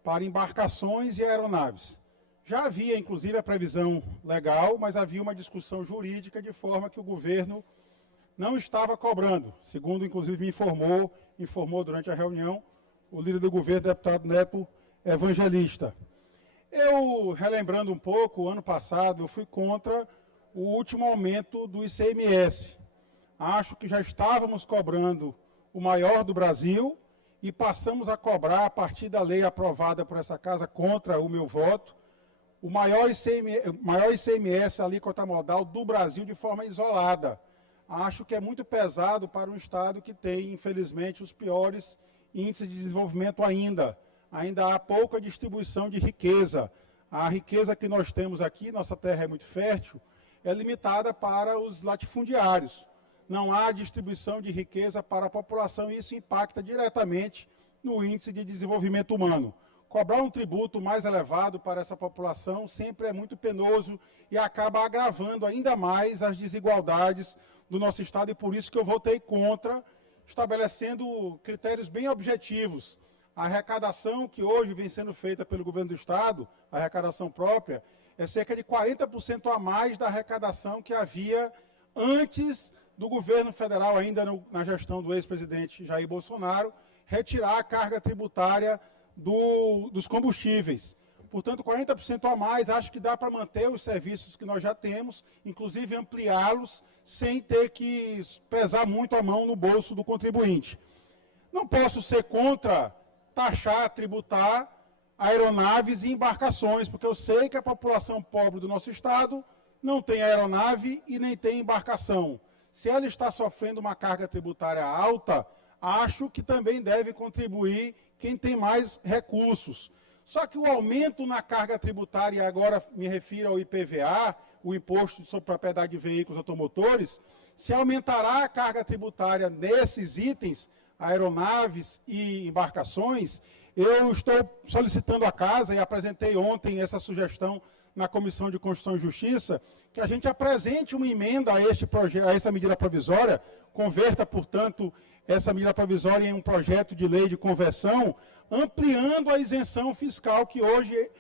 para embarcações e aeronaves. Já havia, inclusive, a previsão legal, mas havia uma discussão jurídica de forma que o governo não estava cobrando, segundo, inclusive, me informou durante a reunião o líder do governo, deputado Neto Evangelista. Eu, relembrando um pouco, ano passado, eu fui contra o último aumento do ICMS. Acho que já estávamos cobrando o maior do Brasil e passamos a cobrar, a partir da lei aprovada por essa casa, contra o meu voto, o maior ICMS, a alíquota modal do Brasil, de forma isolada. Acho que é muito pesado para um Estado que tem, infelizmente, os piores índices de desenvolvimento ainda. Ainda há pouca distribuição de riqueza. A riqueza que nós temos aqui, nossa terra é muito fértil, é limitada para os latifundiários. Não há distribuição de riqueza para a população e isso impacta diretamente no índice de desenvolvimento humano. Cobrar um tributo mais elevado para essa população sempre é muito penoso e acaba agravando ainda mais as desigualdades do nosso Estado, e por isso que eu votei contra, estabelecendo critérios bem objetivos. A arrecadação que hoje vem sendo feita pelo governo do Estado, a arrecadação própria, é cerca de 40% a mais da arrecadação que havia antes do governo federal, ainda na gestão do ex-presidente Jair Bolsonaro, retirar a carga tributária dos combustíveis. Portanto, 40% a mais, acho que dá para manter os serviços que nós já temos, inclusive ampliá-los, sem ter que pesar muito a mão no bolso do contribuinte. Não posso ser contra taxar, tributar aeronaves e embarcações, porque eu sei que a população pobre do nosso Estado não tem aeronave e nem tem embarcação. Se ela está sofrendo uma carga tributária alta, acho que também deve contribuir quem tem mais recursos. Só que o aumento na carga tributária, e agora me refiro ao IPVA, o Imposto sobre Propriedade de Veículos Automotores, se aumentará a carga tributária nesses itens, aeronaves e embarcações, eu estou solicitando à Casa, e apresentei ontem essa sugestão na Comissão de Constituição e Justiça, que a gente apresente uma emenda a essa medida provisória, converta, portanto, essa medida provisória em um projeto de lei de conversão, ampliando a isenção fiscal que hoje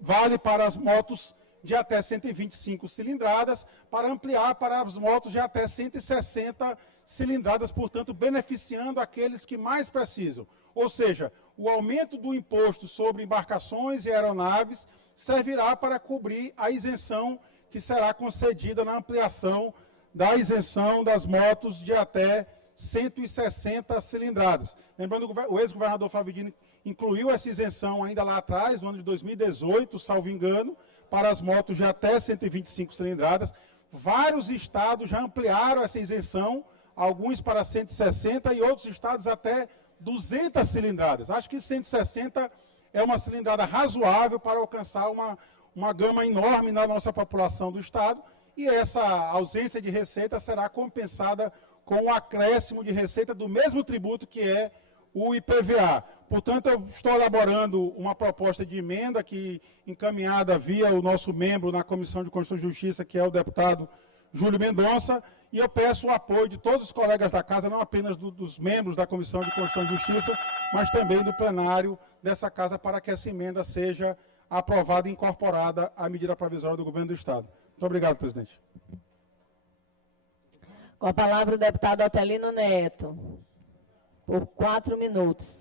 vale para as motos de até 125 cilindradas, para ampliar para as motos de até 160 cilindradas, portanto, beneficiando aqueles que mais precisam. Ou seja, o aumento do imposto sobre embarcações e aeronaves servirá para cobrir a isenção que será concedida na ampliação da isenção das motos de até 160 cilindradas. Lembrando que o ex-governador Flávio Dino incluiu essa isenção ainda lá atrás, no ano de 2018, salvo engano, para as motos de até 125 cilindradas. Vários estados já ampliaram essa isenção, alguns para 160 e outros estados até 200 cilindradas. Acho que 160 é uma cilindrada razoável para alcançar uma gama enorme na nossa população do estado, e essa ausência de receita será compensada com o acréscimo de receita do mesmo tributo que é o IPVA. Portanto, eu estou elaborando uma proposta de emenda que encaminhada via o nosso membro na Comissão de Constituição e Justiça, que é o deputado Júlio Mendonça, e eu peço o apoio de todos os colegas da Casa, não apenas dos membros da Comissão de Constituição e Justiça, mas também do plenário dessa Casa, para que essa emenda seja aprovada e incorporada à medida provisória do Governo do Estado. Muito obrigado, presidente. Com a palavra o deputado Otelino Neto, por 4 minutos.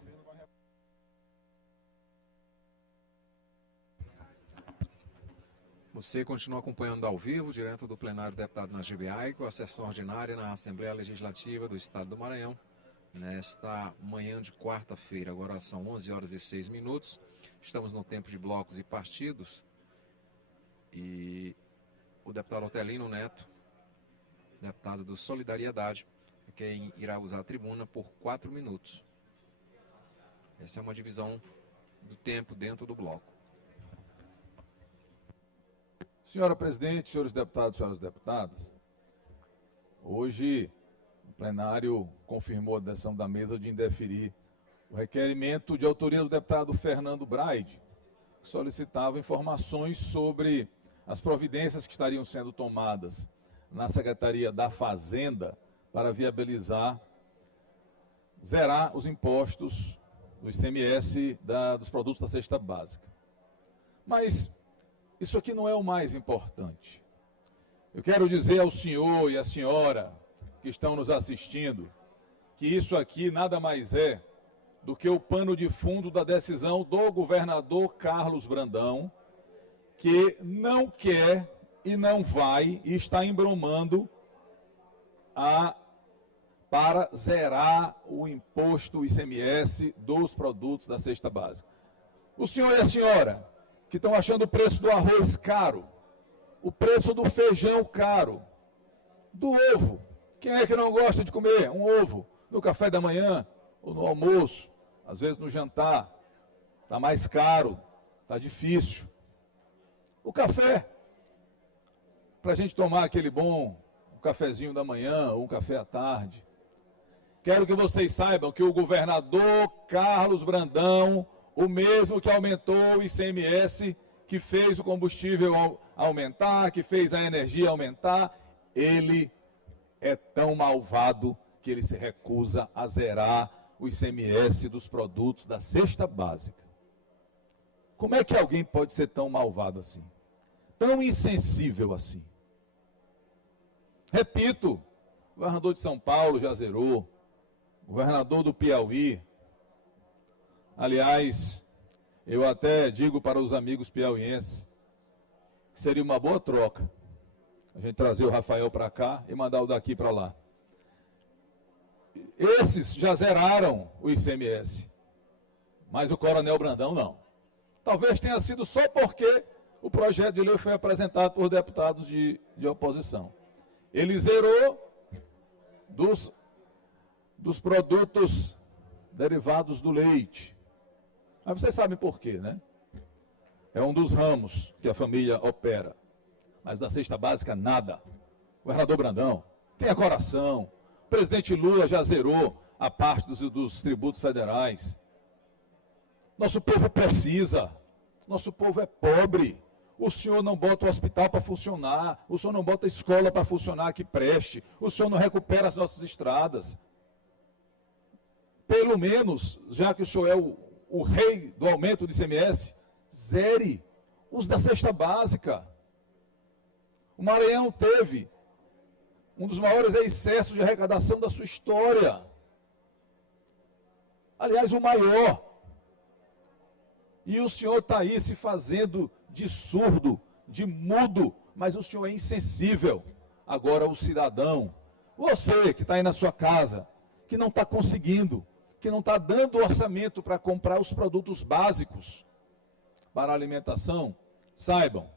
Você continua acompanhando ao vivo, direto do plenário deputado Najib Aico, a sessão ordinária na Assembleia Legislativa do Estado do Maranhão, nesta manhã de quarta-feira. Agora são 11 horas e 6 minutos. Estamos no tempo de blocos e partidos. E o deputado Otelino Neto, deputado do Solidariedade, é quem irá usar a tribuna por 4 minutos. Essa é uma divisão do tempo dentro do bloco. Senhora presidente, senhores deputados, senhoras deputadas, hoje o plenário confirmou a decisão da mesa de indeferir o requerimento de autoria do deputado Fernando Braide, que solicitava informações sobre as providências que estariam sendo tomadas na Secretaria da Fazenda para viabilizar, zerar os impostos do ICMS dos produtos da cesta básica. Mas isso aqui não é o mais importante. Eu quero dizer ao senhor e à senhora que estão nos assistindo que isso aqui nada mais é do que o pano de fundo da decisão do governador Carlos Brandão, que não quer e não vai e está embromando para zerar o imposto ICMS dos produtos da cesta básica. O senhor e a senhora que estão achando o preço do arroz caro, o preço do feijão caro, do ovo. Quem é que não gosta de comer um ovo no café da manhã ou no almoço, às vezes no jantar? Está mais caro, está difícil. O café, para a gente tomar aquele bom cafezinho da manhã ou um café à tarde. Quero que vocês saibam que o governador Carlos Brandão, o mesmo que aumentou o ICMS, que fez o combustível aumentar, que fez a energia aumentar, ele é tão malvado que ele se recusa a zerar o ICMS dos produtos da cesta básica. Como é que alguém pode ser tão malvado assim? Tão insensível assim? Repito, o governador de São Paulo já zerou, o governador do Piauí. Aliás, eu até digo para os amigos piauienses que seria uma boa troca a gente trazer o Rafael para cá e mandar o daqui para lá. Esses já zeraram o ICMS, mas o Coronel Brandão não. Talvez tenha sido só porque o projeto de lei foi apresentado por deputados de oposição. Ele zerou dos produtos derivados do leite. Mas vocês sabem por quê, né? É um dos ramos que a família opera. Mas da cesta básica, nada. O governador Brandão tenha coração. O presidente Lula já zerou a parte dos tributos federais. Nosso povo precisa. Nosso povo é pobre. O senhor não bota o hospital para funcionar. O senhor não bota a escola para funcionar que preste. O senhor não recupera as nossas estradas. Pelo menos, já que o senhor é o rei do aumento do ICMS, zere os da cesta básica. O Maranhão teve um dos maiores excessos de arrecadação da sua história. Aliás, o maior. E o senhor está aí se fazendo de surdo, de mudo, mas o senhor é insensível. Agora o cidadão, você que está aí na sua casa, que não está conseguindo, que não está dando orçamento para comprar os produtos básicos para a alimentação, saibam,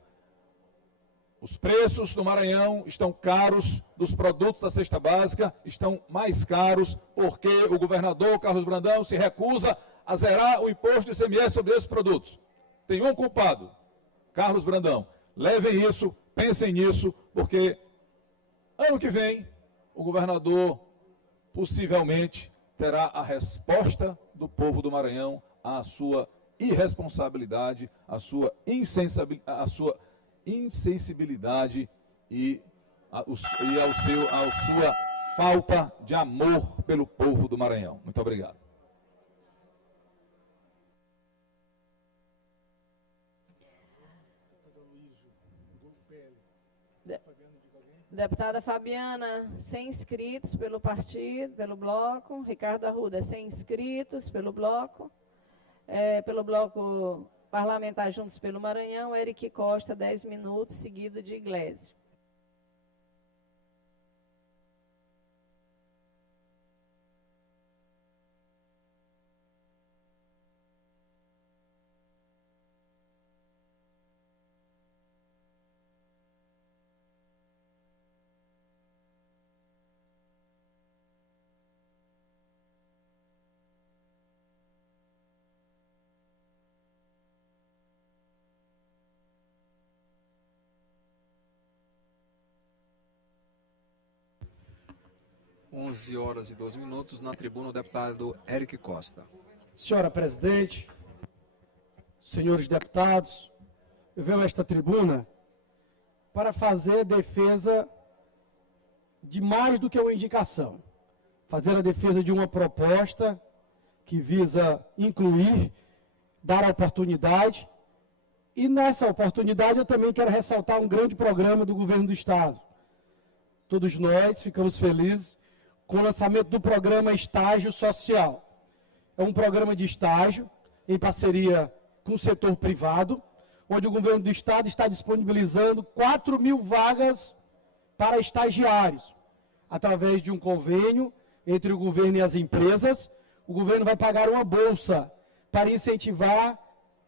os preços no Maranhão estão caros, dos produtos da cesta básica estão mais caros, porque o governador Carlos Brandão se recusa a zerar o imposto de ICMS sobre esses produtos. Tem um culpado, Carlos Brandão. Levem isso, pensem nisso, porque ano que vem o governador possivelmente terá a resposta do povo do Maranhão à sua irresponsabilidade, à sua insensibilidade e à sua falta de amor pelo povo do Maranhão. Muito obrigado. Deputada Fabiana, sem inscritos pelo partido, pelo bloco. Ricardo Arruda, sem inscritos pelo bloco. Pelo bloco parlamentar Juntos pelo Maranhão, Eric Costa, 10 minutos, seguido de Iglesias. Horas e 12 minutos, na tribuna o deputado Eric Costa. Senhora presidente, senhores deputados, eu venho a esta tribuna para fazer defesa de mais do que uma indicação. Fazer a defesa de uma proposta que visa incluir, dar oportunidade, e nessa oportunidade eu também quero ressaltar um grande programa do governo do Estado. Todos nós ficamos felizes com o lançamento do programa Estágio Social. É um programa de estágio em parceria com o setor privado, onde o governo do Estado está disponibilizando 4.000 vagas para estagiários. Através de um convênio entre o governo e as empresas, o governo vai pagar uma bolsa para incentivar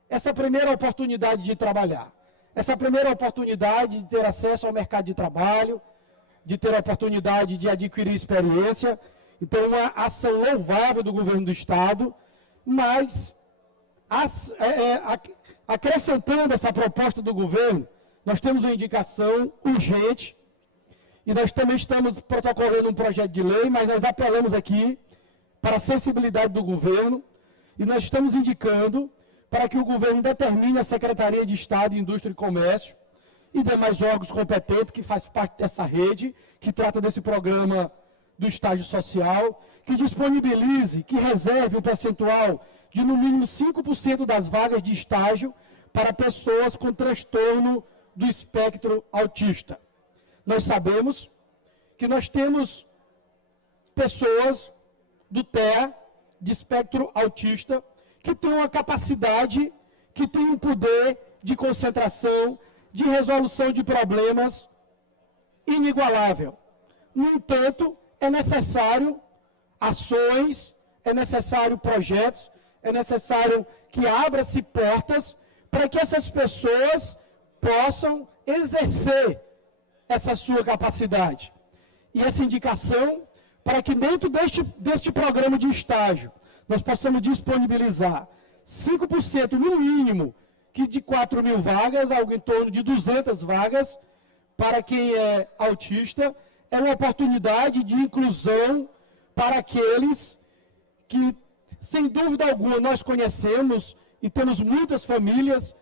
essa primeira oportunidade de trabalhar, essa primeira oportunidade de ter acesso ao mercado de trabalho, de ter a oportunidade de adquirir experiência. Então, uma ação louvável do governo do Estado, mas acrescentando essa proposta do governo, nós temos uma indicação urgente e nós também estamos protocolando um projeto de lei, mas nós apelamos aqui para a sensibilidade do governo e nós estamos indicando para que o governo determine a Secretaria de Estado de Indústria e Comércio e demais órgãos competentes que fazem parte dessa rede, que trata desse programa do estágio social, que disponibilize, que reserve um percentual de no mínimo 5% das vagas de estágio para pessoas com transtorno do espectro autista. Nós sabemos que nós temos pessoas do TEA, de espectro autista, que têm uma capacidade, que têm um poder de concentração, de resolução de problemas inigualável. No entanto, é necessário ações, é necessário projetos, é necessário que abra-se portas para que essas pessoas possam exercer essa sua capacidade. E essa indicação para que dentro deste programa de estágio nós possamos disponibilizar 5% no mínimo que de 4.000 vagas, algo em torno de 200 vagas, para quem é autista, é uma oportunidade de inclusão para aqueles que, sem dúvida alguma, nós conhecemos e temos muitas famílias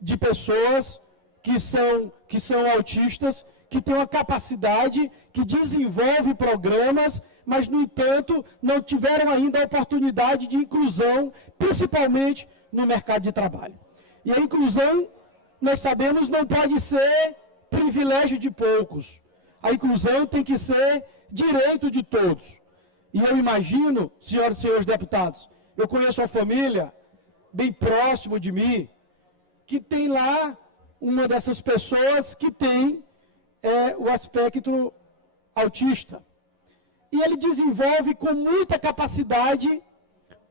de pessoas que são autistas, que têm uma capacidade, que desenvolve programas, mas, no entanto, não tiveram ainda a oportunidade de inclusão, principalmente no mercado de trabalho. E a inclusão, nós sabemos, não pode ser privilégio de poucos. A inclusão tem que ser direito de todos. E eu imagino, senhoras e senhores deputados, Eu conheço uma família bem próximo de mim, que tem lá uma dessas pessoas que tem o aspecto autista. E ele desenvolve com muita capacidade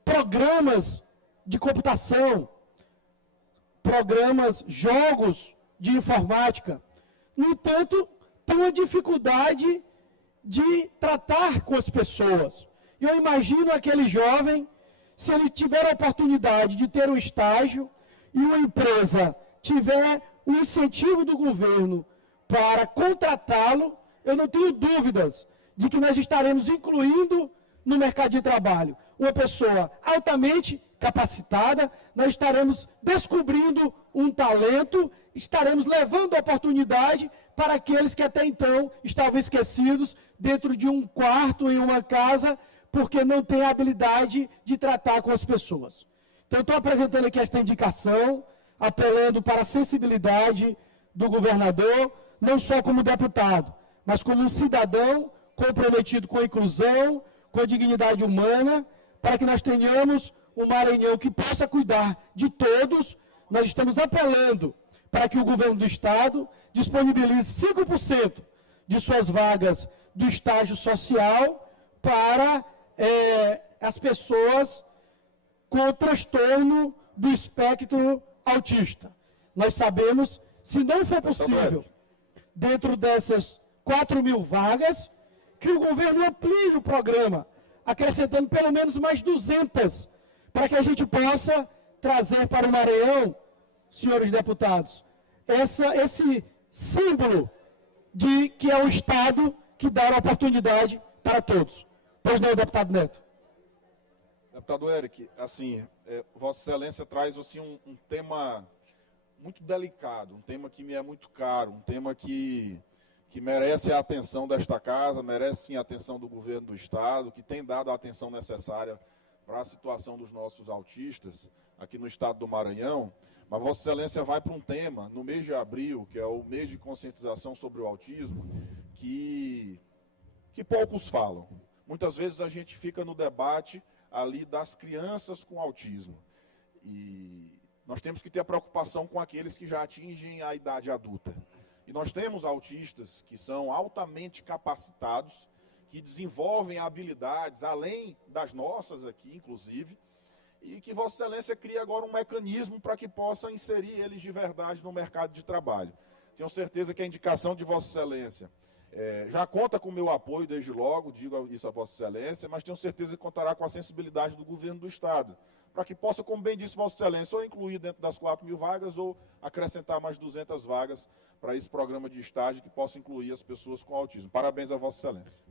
programas de computação, programas, jogos de informática. No entanto, tem uma dificuldade de tratar com as pessoas. Eu imagino aquele jovem, se ele tiver a oportunidade de ter um estágio e uma empresa tiver o incentivo do governo para contratá-lo, eu não tenho dúvidas de que nós estaremos incluindo no mercado de trabalho uma pessoa altamente capacitada, nós estaremos descobrindo um talento, estaremos levando oportunidade para aqueles que até então estavam esquecidos dentro de um quarto, em uma casa, porque não têm a habilidade de tratar com as pessoas. Então, estou apresentando aqui esta indicação, apelando para a sensibilidade do governador, não só como deputado, mas como um cidadão comprometido com a inclusão, com a dignidade humana, para que nós tenhamos um Maranhão que possa cuidar de todos. Nós estamos apelando para que o governo do Estado disponibilize 5% de suas vagas do estágio social para as pessoas com transtorno do espectro autista. Nós sabemos, se não for possível, dentro dessas 4.000 vagas, que o governo amplie o programa, acrescentando pelo menos mais 200, para que a gente possa trazer para o Maranhão, senhores deputados, esse símbolo de que é o Estado que dá a oportunidade para todos. Pois não, deputado Neto. Deputado Eric, assim, Vossa Excelência traz assim, um tema muito delicado, um tema que me é muito caro, um tema que merece a atenção desta casa, merece sim a atenção do governo do Estado, que tem dado a atenção necessária para a situação dos nossos autistas aqui no estado do Maranhão. Mas Vossa Excelência vai para um tema, no mês de abril, que é o mês de conscientização sobre o autismo, que poucos falam. Muitas vezes a gente fica no debate ali das crianças com autismo. E nós temos que ter a preocupação com aqueles que já atingem a idade adulta. E nós temos autistas que são altamente capacitados, que desenvolvem habilidades, além das nossas aqui, inclusive, e que Vossa Excelência cria agora um mecanismo para que possa inserir eles de verdade no mercado de trabalho. Tenho certeza que a indicação de Vossa Excelência já conta com o meu apoio desde logo, digo isso a Vossa Excelência, mas tenho certeza que contará com a sensibilidade do governo do Estado, para que possa, como bem disse Vossa Excelência, ou incluir dentro das 4.000 vagas ou acrescentar mais 200 vagas para esse programa de estágio que possa incluir as pessoas com autismo. Parabéns a Vossa Excelência.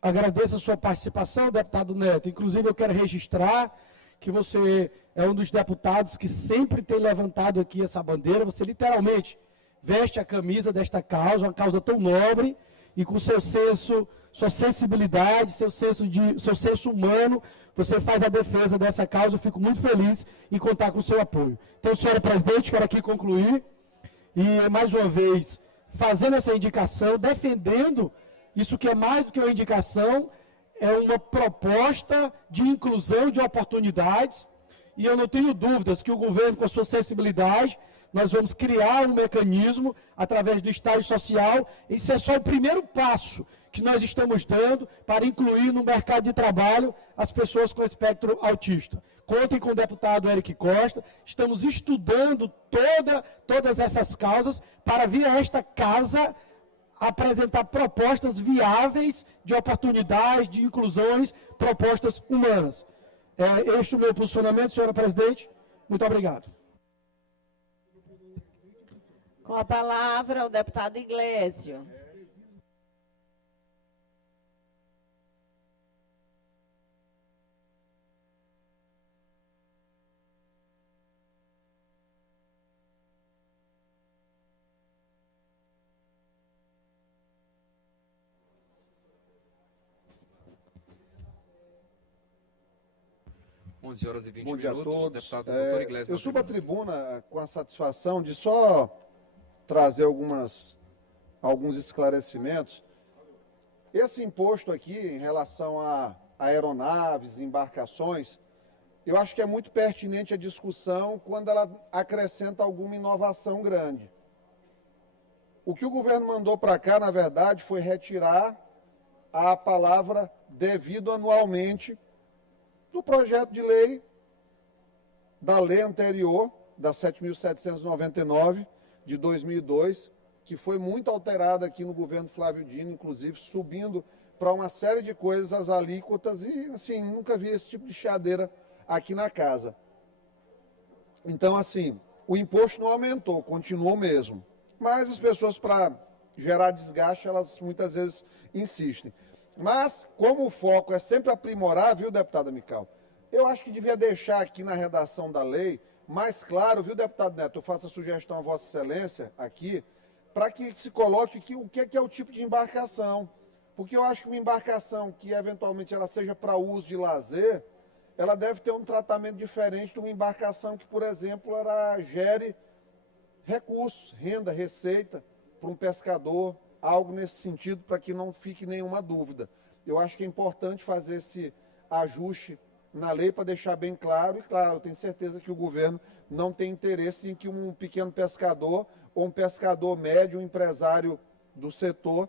Agradeço a sua participação, deputado Neto. Inclusive, eu quero registrar que você é um dos deputados que sempre tem levantado aqui essa bandeira. Você literalmente veste a camisa desta causa, uma causa tão nobre, e com seu senso, sua sensibilidade, seu senso humano, você faz a defesa dessa causa. Eu fico muito feliz em contar com o seu apoio. Então, senhora presidente, quero aqui concluir e, mais uma vez, fazendo essa indicação, defendendo isso que é mais do que uma indicação, é uma proposta de inclusão de oportunidades, e eu não tenho dúvidas que o governo, com a sua sensibilidade, nós vamos criar um mecanismo através do estágio social. Isso é só o primeiro passo que nós estamos dando para incluir no mercado de trabalho as pessoas com espectro autista. Contem com o deputado Eric Costa, estamos estudando todas essas causas para vir a esta casa apresentar propostas viáveis de oportunidades, de inclusões, propostas humanas. Este é o meu posicionamento, senhora presidente. Muito obrigado. Com a palavra, o deputado Iglesio. Horas e 20 Bom dia minutos, a todos. deputado doutor Iglesias. Eu subo à tribuna com a satisfação de só trazer alguns esclarecimentos. Esse imposto aqui, em relação a aeronaves, embarcações, eu acho que é muito pertinente a discussão quando ela acrescenta alguma inovação grande. O que o governo mandou para cá, na verdade, foi retirar a palavra devido anualmente do projeto de lei, da lei anterior, da 7.799, de 2002, que foi muito alterada aqui no governo Flávio Dino, inclusive, subindo para uma série de coisas as alíquotas, e, assim, nunca vi esse tipo de chiadeira aqui na casa. Então, assim, o imposto não aumentou, continuou mesmo. Mas as pessoas, para gerar desgaste, elas muitas vezes insistem. Mas, como o foco é sempre aprimorar, viu, deputada Mical? Eu acho que devia deixar aqui na redação da lei mais claro, viu, deputado Neto? Eu faço a sugestão a Vossa Excelência aqui, para que se coloque aqui o que é o tipo de embarcação. Porque eu acho que uma embarcação que, eventualmente, ela seja para uso de lazer, ela deve ter um tratamento diferente de uma embarcação que, por exemplo, ela gere recursos, renda, receita para um pescador, algo nesse sentido, para que não fique nenhuma dúvida. Eu acho que é importante fazer esse ajuste na lei para deixar bem claro, e claro, eu tenho certeza que o governo não tem interesse em que um pequeno pescador ou um pescador médio, um empresário do setor,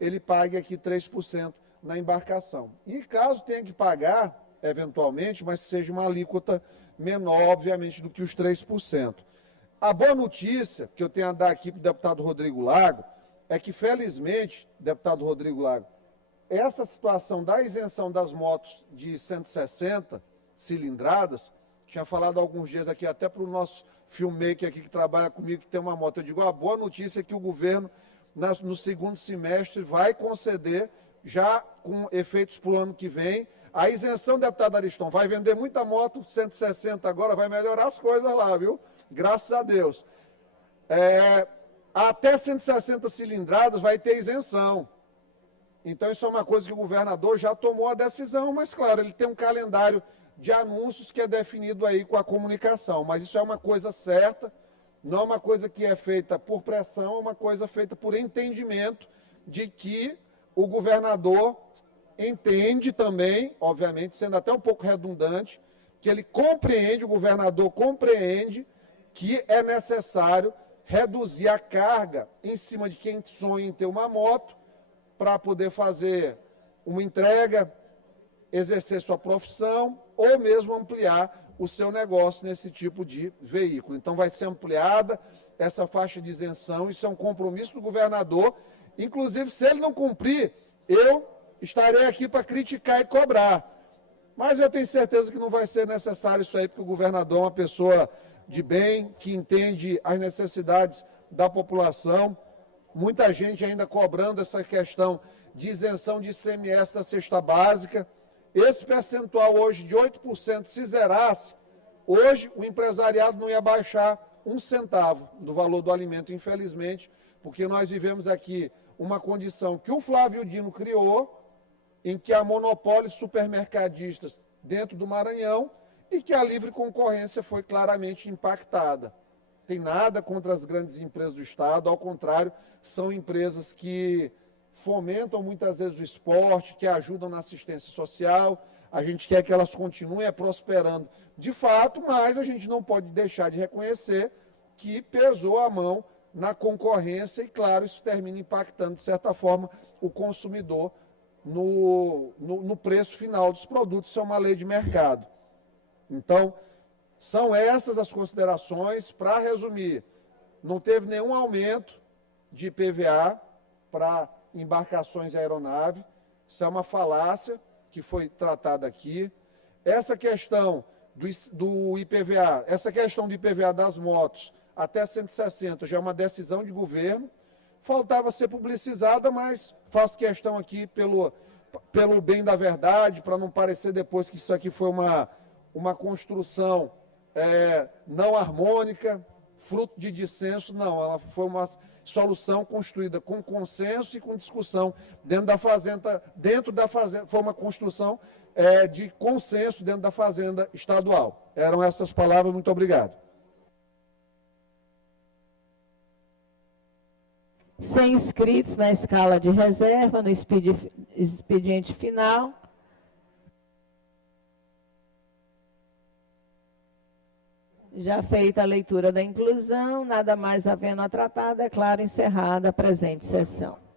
ele pague aqui 3% na embarcação. E caso tenha que pagar, eventualmente, mas seja uma alíquota menor, obviamente, do que os 3%. A boa notícia que eu tenho a dar aqui para o deputado Rodrigo Lago é que, felizmente, deputado Rodrigo Lago, essa situação da isenção das motos de 160 cilindradas, tinha falado há alguns dias aqui, até para o nosso filmmaker aqui que trabalha comigo, que tem uma moto, eu digo, a boa notícia é que o governo, no segundo semestre, vai conceder, já com efeitos para o ano que vem, a isenção, deputado Ariston, vai vender muita moto, 160 agora, vai melhorar as coisas lá, viu? Graças a Deus. Até 160 cilindradas vai ter isenção. Então, isso é uma coisa que o governador já tomou a decisão, mas, claro, ele tem um calendário de anúncios que é definido aí com a comunicação. Mas isso é uma coisa certa, não é uma coisa que é feita por pressão, é uma coisa feita por entendimento de que o governador entende também, obviamente, sendo até um pouco redundante, que ele compreende, o governador compreende que é necessário reduzir a carga em cima de quem sonha em ter uma moto, para poder fazer uma entrega, exercer sua profissão ou mesmo ampliar o seu negócio nesse tipo de veículo. Então, vai ser ampliada essa faixa de isenção, isso é um compromisso do governador. Inclusive, se ele não cumprir, eu estarei aqui para criticar e cobrar. Mas eu tenho certeza que não vai ser necessário isso aí, porque o governador é uma pessoa de bem, que entende as necessidades da população. Muita gente ainda cobrando essa questão de isenção de ICMS da cesta básica. Esse percentual hoje de 8%, se zerasse, hoje o empresariado não ia baixar um centavo do valor do alimento, infelizmente, porque nós vivemos aqui uma condição que o Flávio Dino criou, em que há monopólios supermercadistas dentro do Maranhão e que a livre concorrência foi claramente impactada. Tem nada contra as grandes empresas do Estado, ao contrário, são empresas que fomentam muitas vezes o esporte, que ajudam na assistência social. A gente quer que elas continuem prosperando de fato, mas a gente não pode deixar de reconhecer que pesou a mão na concorrência e, claro, isso termina impactando, de certa forma, o consumidor no preço final dos produtos. Isso é uma lei de mercado. Então, são essas as considerações. Para resumir, não teve nenhum aumento de IPVA para embarcações e aeronave. Isso é uma falácia que foi tratada aqui. Essa questão do IPVA, essa questão do IPVA das motos até 160 já é uma decisão de governo. Faltava ser publicizada, mas faço questão aqui pelo bem da verdade, para não parecer depois que isso aqui foi uma construção não harmônica, fruto de dissenso. Não, ela foi uma solução construída com consenso e com discussão dentro da fazenda, foi uma construção de consenso dentro da Fazenda Estadual. Eram essas palavras, muito obrigado. Sem inscritos na escala de reserva, no expediente final. Já feita a leitura da inclusão, nada mais havendo a tratar, declaro encerrada a presente sessão.